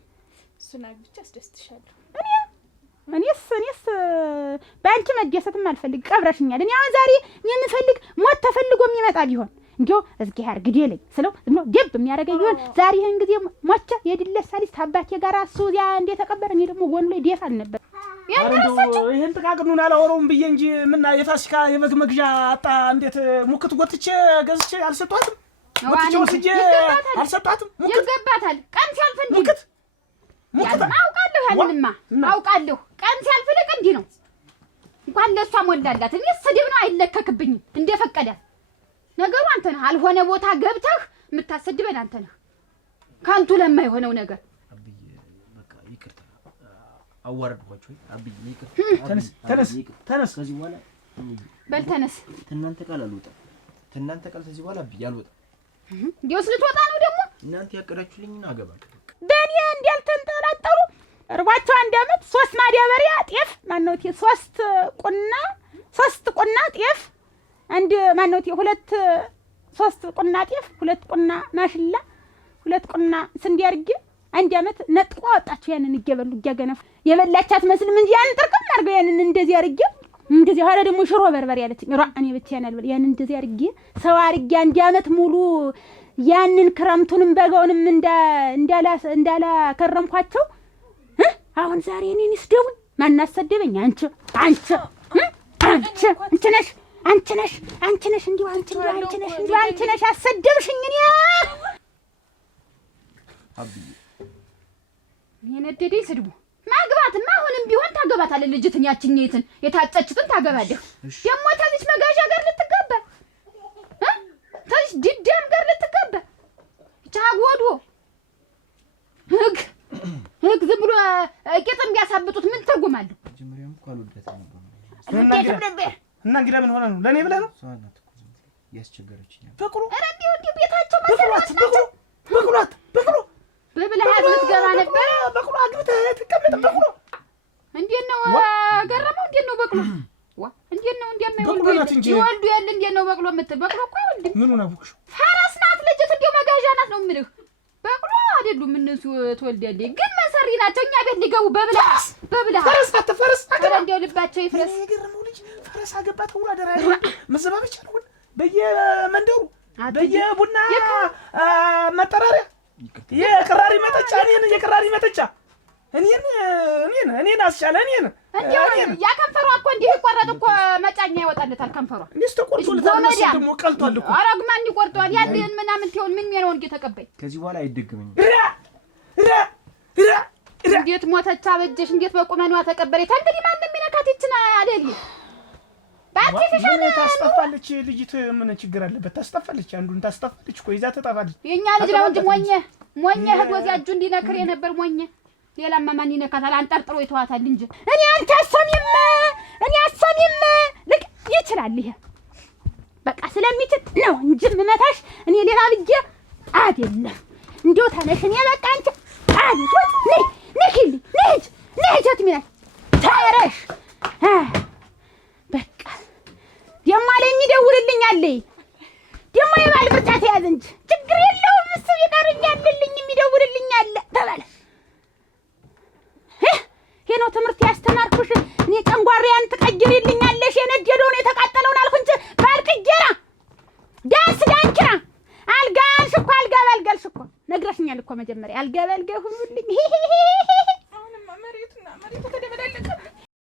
እሱን አግብቼ አስደስትሻለሁ። እኔስ በአንቺ መደሰትም አልፈልግ። ቀብረሽኛል። እኔ አሁን ዛሬ የምፈልግ ሞት ተፈልጎ የሚመጣ ቢሆን እንዲሁ እዝጊ ያር ግዴለኝ ስለው ዝም ብሎ ደብ የሚያደርገኝ ቢሆን ዛሬ ይሄን ጊዜ ሞቸ የድለሳሊስ ታባቴ ጋር እሱ ያ እንደ ተቀበረ እኔ ደግሞ ጎን ላይ ደፍ አልነበር። ይሄን ጥቃቅኑን አላወራውም ብዬ እንጂ ምን የፋሲካ የበግ መግዣ አጣ እንዴት ሙክት ጎትቼ ገዝቼ አልሰጧትም? ሙክት ወስጄ አልሰጧትም? ሙክት ይገባታል። ቀን ሲያልፍ እንዲህ ሙክት አውቃለሁ። ያንንማ አውቃለሁ። ቀን ሲያልፍ ልቅ እንዲህ ነው። እንኳን ለሷ ሞላላት። እኔ ስድብ ነው አይለከክብኝም እንደፈቀዳት ነገሩ አንተ ነህ። አልሆነ ቦታ ገብተህ የምታሰድበን አንተ ነህ። ካንቱ ለማይሆነው ነገር አብዬ በቃ ይቅርታ አዋረድኳችሁ። አብዬ ይቅርታ። ተነስ ከዚህ በኋላ በል ተነስ። እናንተ ቃል አልወጣም። እናንተ ቃል ከዚህ በኋላ አብዬ አልወጣም። እንዲያውስ ልትወጣ ነው ደግሞ? እናንተ ያቀዳችሁልኝና አገባለሁ። በእኔ እንዲያልተንጠላጠሉ እርባቸው 1 ዓመት 3 ማዳበሪያ ጤፍ ማነው 3 ቁና ጤፍ አንድ ማነው 3 ቁና ጤፍ 2 ቁና ማሽላ 2 ቁና ስንዴ አድርጌ 1 ዓመት ነጥቆ አወጣችሁ። ያንን እየበሉ እያገነፉ የበላቻት መስልም እንጂ ያን ጥርቅም አድርገው ያንን እንደዚህ አድርጌ እንደዚህ ኋላ ደግሞ ሽሮ በርበሬ ያለችኝ እኔ ብቻዬን አልበል ያንን እንደዚህ አድርጌ ሰው አድርጌ 1 ዓመት ሙሉ ያንን ክረምቱንም በጋውንም እንዳላ ከረምኳቸው። አሁን ዛሬ እኔን ይስደቡኝ። ማን አሰደበኝ? አንቺ ነሽ እንዲሁ አንቺ ነሽ አሰደብሽኝ። እኔ አብዬ የነደደኝ ስድቡ ማግባትማ አሁንም ቢሆን ታገባታለህ። ልጅትን ያችኛይትን የታጨችትን ታገባለህ። ደግሞ ታዚች መጋዣ ጋር ልትጋባ ታዚች ድዳም ጋር ልትጋባ ቻጎዶ ህግ ዝም ብሎ ቂጥም ቢያሳብጡት ምን ትርጉም አለው? መጀመሪያም እኮ አልወዳትም ነበር። እና እንግዲህ ምን ሆነ ነው? ለኔ ብለህ ነው? ሰዋናት እኮ ዝም ብላ ያስቸገረችኝ። በቅሎ ኧረ እንዲሁ ቤታቸው መሰረት በቅሎ በብልሃት ልትገባ ነበር። በቅሎ አግብተህ ትቀመጥ። በቅሎ እንዴት ነው ገረመው? እንዴት ነው በቅሎ? እንዴት ነው እንደማይወልዱ ይወልዱ ያለ እንዴት ነው በቅሎ የምትል? በቅሎ እኮ አይወልድም። ምኑን አወቅሽው? ፈረስ ናት ልጅት፣ እንዲያው መጋዣ ናት ነው የምልህ። በቅሎ አይደሉም እነሱ ትወልዳለች፣ ግን መሰሪ ናቸው። እኛ ቤት ሊገቡ በብልሃት ፈረስ እንዲያው ልባቸው ይፍረስ። የገረመው ልጅ ፈረስ አገባ ተውላ ደራ መዘባበቻ ነው በየመንደሩ በየቡና መጠራሪያ የቅራሪ መጠጫ እኔን አስቻለ እኔን ያ ከንፈሯ እኮ እንዲህ ይቆረጥ እኮ መጫኛ ይወጣለታል። ከንፈሯ እንዴ ተቆርጦልታል። ደግሞ ቀልቷል እኮ አረግማ እንዲቆርጧል። ያንን ምናምን ትሆን ምን ነው እንዴ ተቀበይ። ከዚህ በኋላ አይደግመኝም። እንዴት ሞተቻ በጀሽ? እንዴት በቁመኗ ተቀበረ? እንግዲህ ማንም የሚነካት ይችና አይደል? ባትፊሻና ታስጠፋለች። ልጅት ምን ችግር አለበት? ታስጠፋለች። አንዱን ታስጠፋለች እኮ ይዛ ትጠፋለች። የኛ ልጅ ነው እንጂ ሞኘ ህዶ እዚያ እጁ እንዲነክር የነበር ሞኘ። ሌላማ ማን ይነካታል? አንጠርጥሮ ይተዋታል እንጂ እኔ አሰሚም ልክ ይችላል። ይሄ በቃ ስለሚችል ነው እንጂ መመታሽ እኔ ሌላ ብዬ አይደለም። እንዴው ተነሽ። እኔ በቃ አንቺ አልኩት ነይ ጀትሚና ተረሽ በቃ ደማ ላይ የሚደውልልኝ አለ። ደማ የባል ምርጫ ተያዘ እንጂ ችግር የለውም። እሱ ይቀርኛልልኝ የሚደውልልኝ አለ ተባለ። ይሄ ነው ትምህርት ያስተማርኩሽ። እኔ ጨንጓሪያን ትቀይሪልኛለሽ። የነደደውን የተቃጠለውን አልኩ እንጂ ባልቅጀራ ዳንስ ዳንኪራ አልጋ ባልጋልሽ እኮ ነግረሽኛል እኮ መጀመሪያ አልጋ ባልጋ ሁሉልኝ